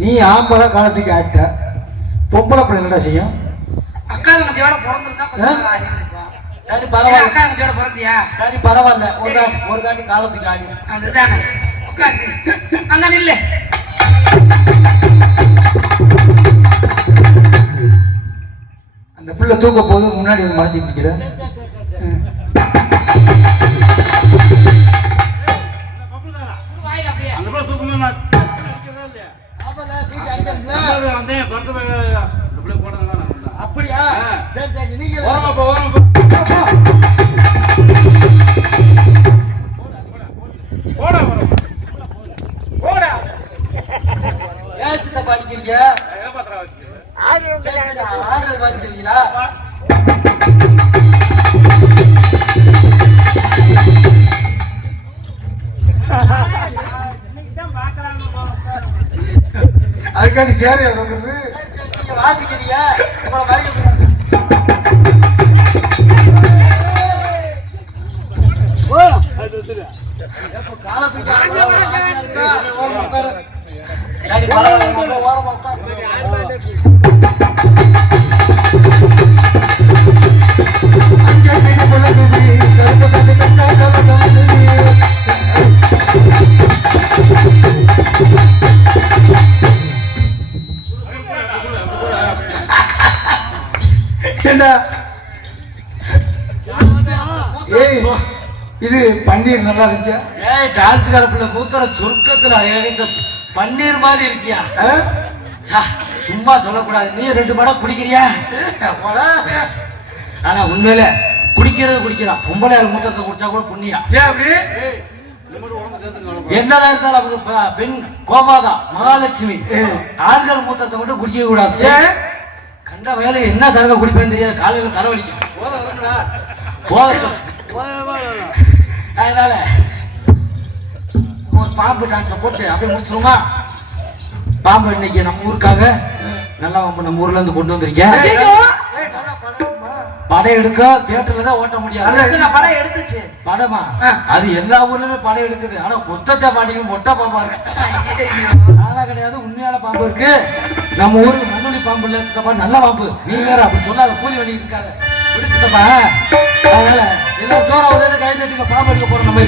நீ ஆம்பளை காலத்துக்கு ஆட்ட பொம்பளை பிள்ளை என்னடா செய்யும்? அக்கா தங்கச்சியோட பிறந்திருந்தா கொஞ்சம் அறிவு இருக்கும். சரி பரவாயில்ல. அக்கா தங்கச்சியோட பிறந்தியா? சரி பரவாயில்ல. ஒரு தாட்டி காலத்துக்கு ஆடி. அதுதானே. உட்காரு. அங்க நில்லு. அந்த பிள்ளை தூக்க போது முன்னாடி வந்து மறைஞ்சு நிற்கிற. அப்படியா? சரி சரி நீங்க படிக்கிறீங்க ஆடுறது பாத்துக்கிறீங்களா? அதுக்காண்டி சேரி சொல்றது வாசிக்கிறீங்க காலத்துக்கு இது பன்னீர் நல்லா இருந்துச்சா? ஏய் டான்ஸ் கலப்புல மூத்தர சொர்க்கத்துல பன்னீர் மாதிரி இருக்கியா? சும்மா சொல்லக்கூடாது. நீ 2 மடம் குடிக்கிறியா? ஆனா உண்மையில குடிக்கிறான். பொம்பளை மூத்திரத்தை குடிச்சா கூட புண்ணியா. ஏன் அப்படி? இந்த மாதிரி உடம்பு சேர்த்துக்கணும். என்னதான் இருந்தாலும் அவங்க பெண் கோமாதா மகாலட்சுமி. ஆண்கள் மூத்திரத்தை மட்டும் குடிக்க கூடாது. கண்ட வயல என்ன சரக குடிப்பேன்னு தெரியாது. காலையில தலைவலிக்கும். அதனால ஒரு பாம்பு டான்ஸை போட்டு அப்படியே முடிச்சிருமா. பாம்பு இன்னைக்கு நம்ம ஊருக்காக நல்லா நம்ம ஊர்ல இருந்து கொண்டு வந்திருக்கேன். படம் எடுக்க தியேட்டர்ல தான் ஓட்ட முடியாது. படம் எடுத்துச்சு. படமா? அது எல்லா ஊர்லயுமே படம் எடுக்குது. ஆனா ஒத்தத்தை பாட்டியும் மொட்டை பாம்பா இருக்கு. ஆனா கிடையாது, உண்மையான பாம்பு இருக்கு. நம்ம ஊருக்கு மண்ணுளி பாம்பு இல்ல, நல்ல பாம்பு. நீ வேற அப்படி சொல்லாத, கூலி வண்டி இருக்காது பிடிச்சதப்பா. அதனால எல்லாம் சோற உதவி கை தட்டிங்க. பாம்பு எடுக்க போறோம் நம்ம.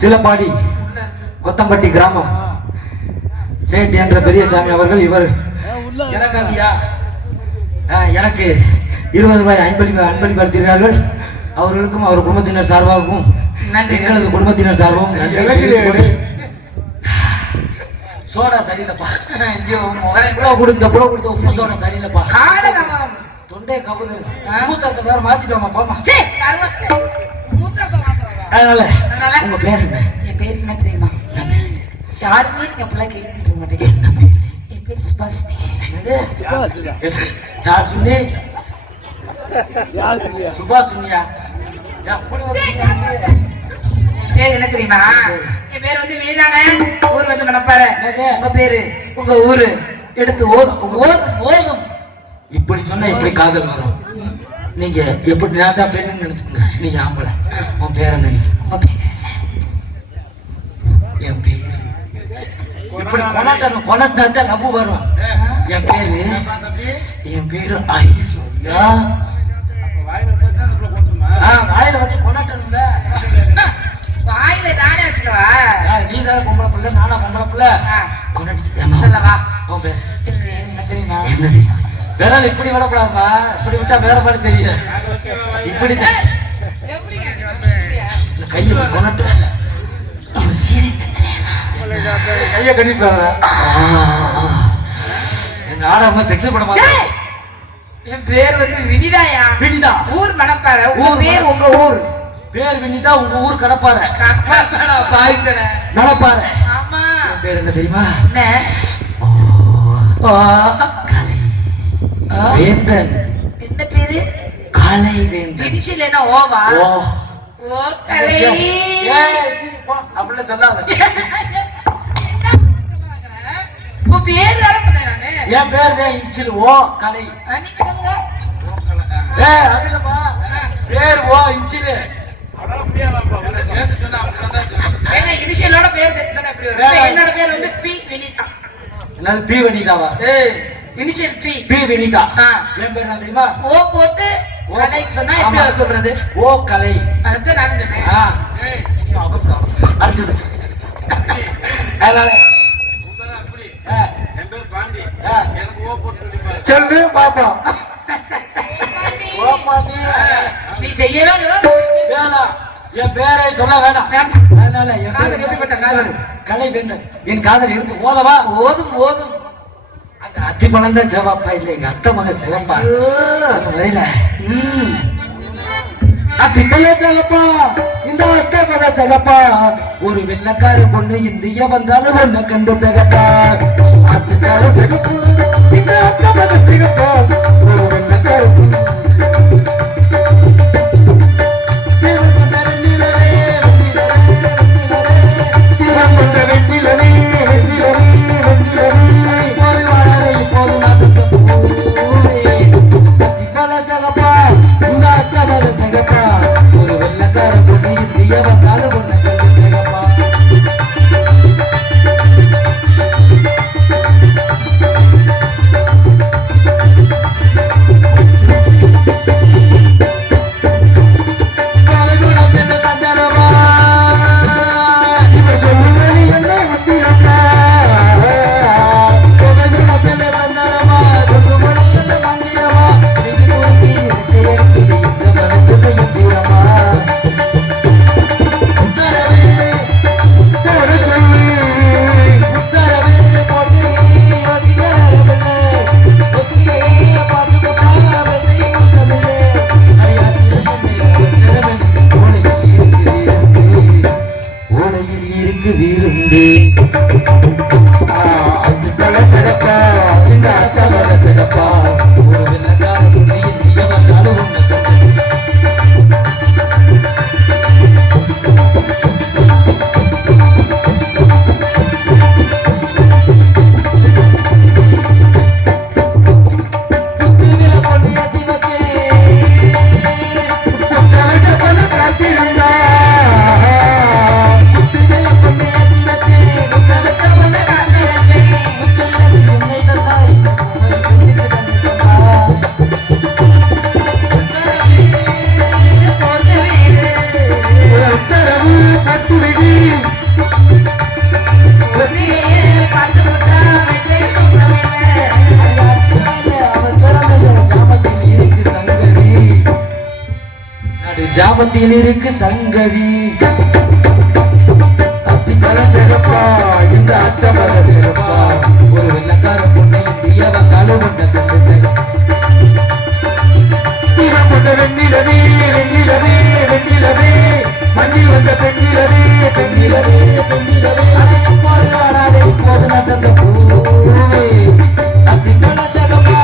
சிலம்பாடி கொத்தம்பட்டி கிராமம் சேட் என்ற பெரியசாமி அவர்கள். இவர் எனக்கு 20 ரூபாய் அன்பளிப்பு அளிக்கிறார்கள். அவர்களுக்கும் அவர் குடும்பத்தினர் சார்பாகவும் எங்களது குடும்பத்தினர் சார்பாகவும் சோடா சரியில்லப்பா. கொடுத்த உப்பு சோடா சரியில்லப்பா. தொண்டை கபுது மூத்தத்தை வேற மாத்திட்டோமா போமா. அதனால உங்க பேர் என்ன? என் பேர் என்ன தெரியுமா? யாருமே என் பிள்ளை கேள்விட்டு மாட்டேங்க. என் பேர் சுபாஷினி. சுபாஷினியா? பேர் என்ன தெரியுமா? என் பேர் வந்து வினிதாங்க. ஊர் வந்து மணப்பாறை. என்னது? உங்க பேரு உங்க ஊரு எடுத்து ஓதும். இப்படி சொன்னா இப்படி காதல் வரும். நீங்க எப்படி நான் தான் பெண்ணு நினைச்சுங்க. நீங்க ஆம்பளை. உன் பேரை நினைச்சு என் பேரு இப்படி கொண்டாட்ட லவ் வரும். என் பேரு ஐஸ்வர்யா. வாயில வச்சு கொண்டாட்டணும்ல. வாயில தானே வச்சுக்கவா? நீ தானே பொம்பளை பிள்ளை, நானா பொம்பளை பிள்ளை. கொண்டாட்டு சொல்லவா? என்ன தெரியுமா? விரல் இப்படி விடக்கூடாதுமா. இப்படி விட்டா வேற மாதிரி தெரியும். இப்படி கையை கொண்டாட்டு கைய கடிப்பாங்க. எங்க ஆடாம செக்ஸ் பண்ண மாட்டேன். என் பேர் வந்து வினிதாயா. வினிதா. ஊர் மணப்பாறை. உங்க பேர் உங்க ஊர் பேர் வினிதா. உங்க ஊர் கடப்பாறை. நடப்பாறை. ஆமா. என் பேர் என்ன தெரியுமா? என்ன? கலை வேந்தன். என்ன பேரு? கலை வேந்தன். இனிஷியல் என்ன? ஓவா? ஓ கலை. அப்படிலாம் சொல்லாத. உன் பேர் தானே சொன்னேன் நானு. என் பேர் தான் இன்சில் ஓ கலை. அதுலப்பா பேர் ஓ இன்சில். ஏங்க இனிஷியலோட பேர் சேர்த்து சொன்னா எப்படி வரும்? என்னோட பேர் வந்து பி வினிதா. என்னது பி வினிதாவா? Initial P. பி வினிதா. என் பேர் என்ன தெரியுமா? ஓ போட்டு கலை சொன்னா எப்படி சொல்றது? ஓ கலை. அதுதான் நான் சொன்னேன். சொல்லு பாப்பா. நீ செய்யவே என் பேரை சொல்ல வேண்டாம். அதனால கலை வேந்தன். என் காதல் இருக்கு. ஓதவா? ஓதும் ஓதும். அந்த அத்தி பணம் தான் சிவப்பா இல்லை. எங்க அத்தை மகன் சிவப்பா. அந்த வரையில அத்திப்பையே சிலப்பா. இந்த அத்தை மகன் சிலப்பா. ஒரு வெள்ளக்கார பொண்ணு இந்திய வந்தாலும் ஒன்ன கண்டு தகப்பா. அத்திக்கார சிகப்பு. இந்த அத்தை மகன் சிகப்பா. ஒரு வெள்ளக்கார பொண்ணு ஒரு வெள்ளக்கார பொண்ணு இந்திய வந்தாலும் ஒன்ன கண்டு தகப்பா. ஜாபத்தில் இருக்கு சங்கதி. அத்திப்பழ சிறப்பா. இந்த அத்தமர சிறப்பா. ஒரு வெள்ளக்கார பொண்ணு இந்திய வந்தாலும் ஒன்ன கண்டு வெண்ணிலவே வெண்ணிலவே வெண்ணிலவே மண்ணில் வந்த பெண்ணிலவே பெண்ணிலவே பெண்ணிலவே இப்போது நடந்த பூவே. அத்திப்பழ சிறப்பா.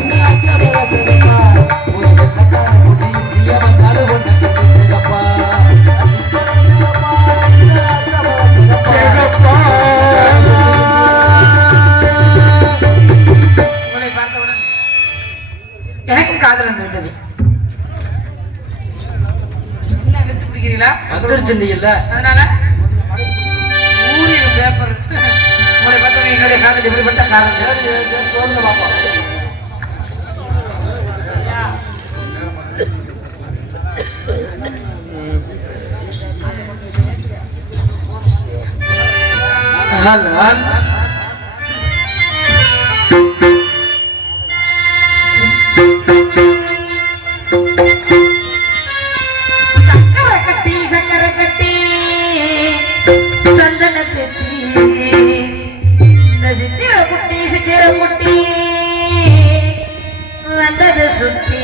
இந்த அத்தமர சிறப்பா. ஒரு வெள்ளக்கார பொண்ணு இந்திய வந்தாலும் ஒன்ன கண்டு காட்டுது. என்ன வச்சு பிடிக்கிறீங்களா? வந்துருச்சு இல்ல, அதனால ஊரில் பேப்பர் உங்களை பார்த்தவங்க என்னுடைய காதல் எப்படிப்பட்ட காதல் சொல்லுங்க பாப்பா. சக்கரை கட்டி சந்தன பெட்டி இந்த சித்திர குட்டி வந்தது சுத்தி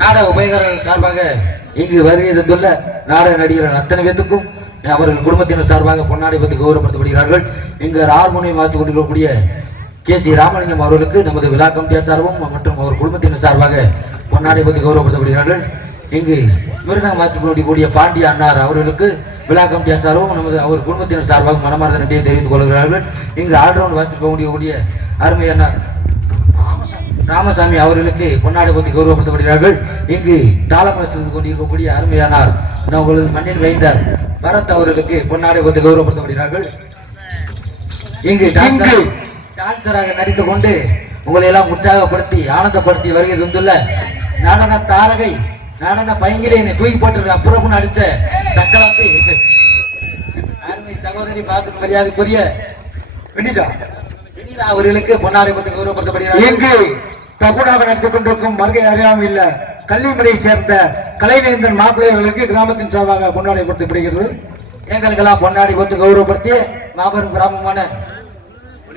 நாடக உபயோகர்கள் சார்பாக இங்கு வருகை தந்துள்ள நாடக நடிகர்கள் அத்தனை பேத்துக்கும் அவர்கள் குடும்பத்தினர் சார்பாக பொன்னாடை பற்றி கௌரவப்படுத்தப்படுகிறார்கள். இங்கு ஹார்மோனியம் வாசித்துக் கொண்டிருக்கக்கூடிய கே.சி. ராமலிங்கம் அவர்களுக்கு நமது விழா கமிட்டியார் சார்பும் மற்றும் அவர் குடும்பத்தினர் சார்பாக பொன்னாடை பற்றி கௌரவப்படுத்தப்படுகிறார்கள். இங்கு மிருதங்கம் வாசித்துக் கொண்டிருக்கக்கூடிய பாண்டிய அன்னார் அவர்களுக்கு விழா கமிட்டியார் சார்பும் நமது அவர் குடும்பத்தினர் சார்பாக மனமார்ந்த நன்றியை தெரிவித்துக் கொள்கிறார்கள். இங்கு ஆல்ரவுண்ட் வாசித்துக் கொண்டிருக்கக்கூடிய அருமை அண்ணார் ராமசாமி அவர்களுக்கு பொன்னாடை பற்றி கௌரவப்படுத்தப்படுகிறார்கள். இங்கு தாளம் வாசித்துக் கொண்டிருக்கக்கூடிய அருமையானார் உங்களது மண்ணில் வைந்தார் பரத் அவர்களுக்கு பொன்னாடை பற்றி கௌரவப்படுத்தப்படுகிறார்கள். இங்கு டான்சராக நடித்துக் கொண்டு உங்களை எல்லாம் உற்சாகப்படுத்தி ஆனந்தப்படுத்தி வருகை தந்துள்ள நடன தாரகை நடன பைங்கிலே தூக்கி போட்டு அப்புறம் அடிச்ச சக்கரத்தை அருமை சகோதரி பார்த்து மரியாதைக்குரிய வினிதா அவர்களுக்கு பொன்னாடை பற்றி கௌரவப்படுத்தப்படுகிறார்கள். பிரபுடாக நடித்துக் கொண்டிருக்கும் வருகை அறியாமல் இல்ல கள்ளிமலையை சேர்ந்த கலைவேந்தன் மாப்பிள்ளைகளுக்கு கிராமத்தின் சார்பாக பொன்னாடை படுத்தப்படுகிறது. எங்களுக்கெல்லாம் பொன்னாடி கொடுத்து கௌரவப்படுத்தி மாபெரும் கிராமமான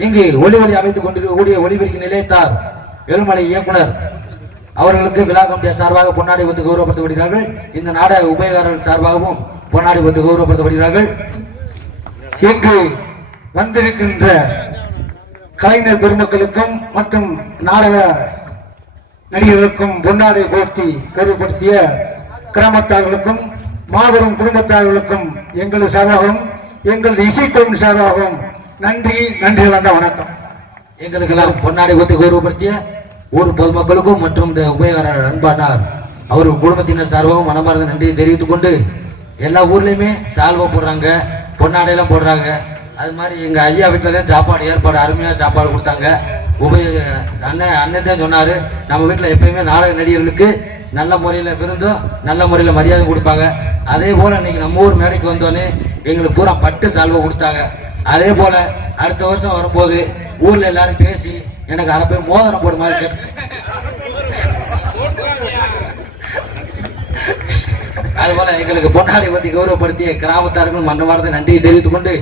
இங்கு ஒளி அமைத்துக் கொண்டிருக்கக்கூடிய ஒளிபெருக்கி நிலையத்தார் எழுமலை இயக்குனர் அவர்களுக்கு விழா கமிட்டியார் சார்பாக பொன்னாடி கொடுத்து கௌரவப்படுத்தப்படுகிறார்கள். இந்த நாடக உபயோகர்கள் சார்பாகவும் பொன்னாடி கொடுத்து கௌரவப்படுத்தப்படுகிறார்கள். இங்கு வந்திருக்கின்ற கலைஞர் பெருமக்களுக்கும் மற்றும் நாடக நடிகர்களுக்கும் பொன்னாடை போர்த்தி கௌரவப்படுத்திய கிராமத்தார்களுக்கும் மாபெரும் குடும்பத்தார்களுக்கும் எங்களது சார்பாகவும் எங்களது இசைக்குழுவின் சார்பாகவும் நன்றி கலந்த வணக்கம். எங்களுக்கெல்லாம் பொன்னாடை போர்த்தி கௌரவப்படுத்திய ஊர் பொதுமக்களுக்கும் மற்றும் இந்த உபயோகர் அன்பானார் அவர் குடும்பத்தினர் சார்பாகவும் மனமார்ந்த நன்றியை தெரிவித்துக் கொண்டு எல்லா ஊர்லயுமே சால்வா போடுறாங்க, பொன்னாடையெல்லாம் போடுறாங்க. அது மாதிரி எங்க ஐயா வீட்டுல தான் சாப்பாடு ஏற்பாடு அருமையா சாப்பாடு கொடுத்தாங்க. அண்ணன் தான் சொன்னாரு, நம்ம வீட்டுல எப்பயுமே நாடக நடிகர்களுக்கு நல்ல முறையில விருந்தும் நல்ல முறையில மரியாதை கொடுப்பாங்க. அதே போல இன்னைக்கு நம்ம ஊர் மேடைக்கு வந்தோன்னே எங்களுக்கு பூரா பட்டு சால்வை கொடுத்தாங்க. அதே போல அடுத்த வருஷம் வரும்போது ஊர்ல எல்லாரும் பேசி எனக்கு அரை போய் மோதிரம் போடு மாதிரி கேட்டு அதுபோல எங்களுக்கு பொன்னாடை பத்தி கௌரவப்படுத்திய கிராமத்தார்கள் மன்னமானது நன்றியை தெரிவித்துக் கொண்டு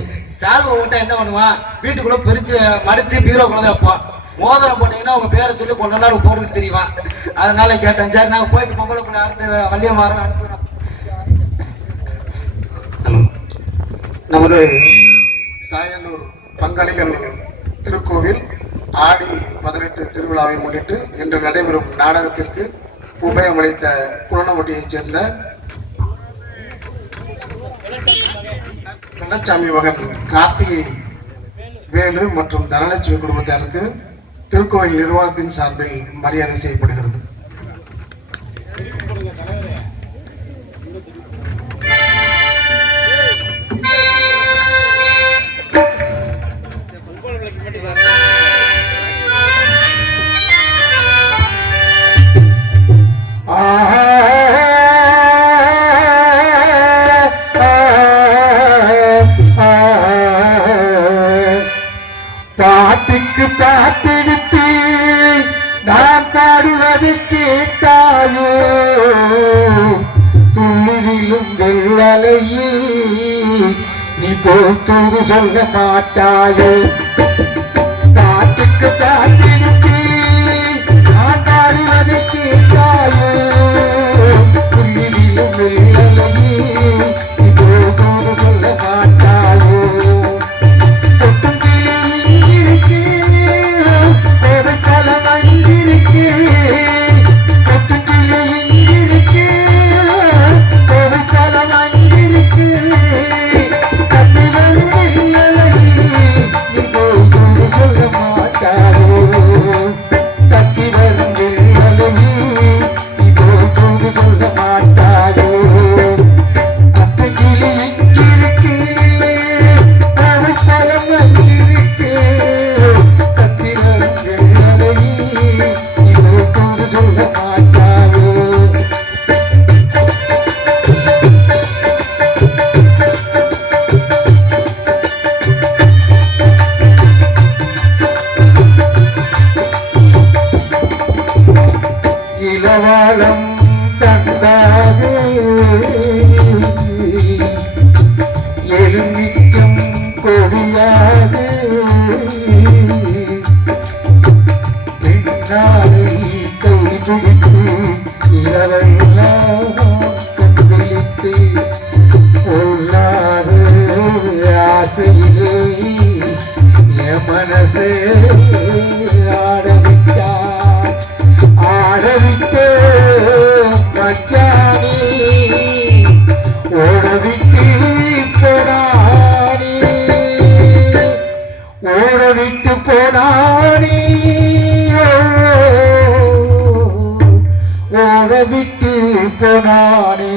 சால்வை ஓட்டா என்ன பண்ணுவான், வீட்டுக்குள்ள பிரிச்சு மடிச்சு பீரோக்குள்ள வைப்பான். மோதிரம் போட்டீங்கன்னா உங்க பேரை சொல்லி கொஞ்ச நாள் போட்டுட்டு தெரியுவான். அதனால கேட்டேன், சரி நாங்க போயிட்டு பொங்கலுக்குள்ள அடுத்த வள்ளியமாறம் அனுப்புறோம். நமது தாயனூர் பங்களிகள் திருக்கோவில் ஆடி 18 திருவிழாவை முன்னிட்டு இன்று நடைபெறும் நாடகத்திற்கு உபயமளித்த குளநமட்டியைச் சேர்ந்த கண்ணசாமி மகன் கார்த்திகை வேலு மற்றும் தனலட்சுமி குடும்பத்தாருக்கு திருக்கோவில் நிர்வாகத்தின் சார்பில் மரியாதை செய்யப்படுகிறது. பாட்டுக்கு பாட்டெடுத்து நான் பாடுவது கேட்டாயோ, துள்ளிவிலும் வெள்ளலையே நீ போத்தோடு சொல்ல மாட்டாயோ. பாட்டுக்கு பாட்டெடுத்து நான் பாடுவது கேட்டாயோ, துள்ளிவிலும் வெள்ளலையே நீ போத்தோடு சொல்ல மாட்டாயோ. இளவாளம் தந்தாது எலுமிச்சம் கொடியாது பின்னாலை கைபிடித்து இரவெல்லாம் கண்களித்து பொல்லாத ஆசையிலே என் மனசே ஆடவிட்டு மச்சானி ஓடவிட்டு போனானி, ஓடவிட்டு போனானி, ஓடவிட்டு போனானி.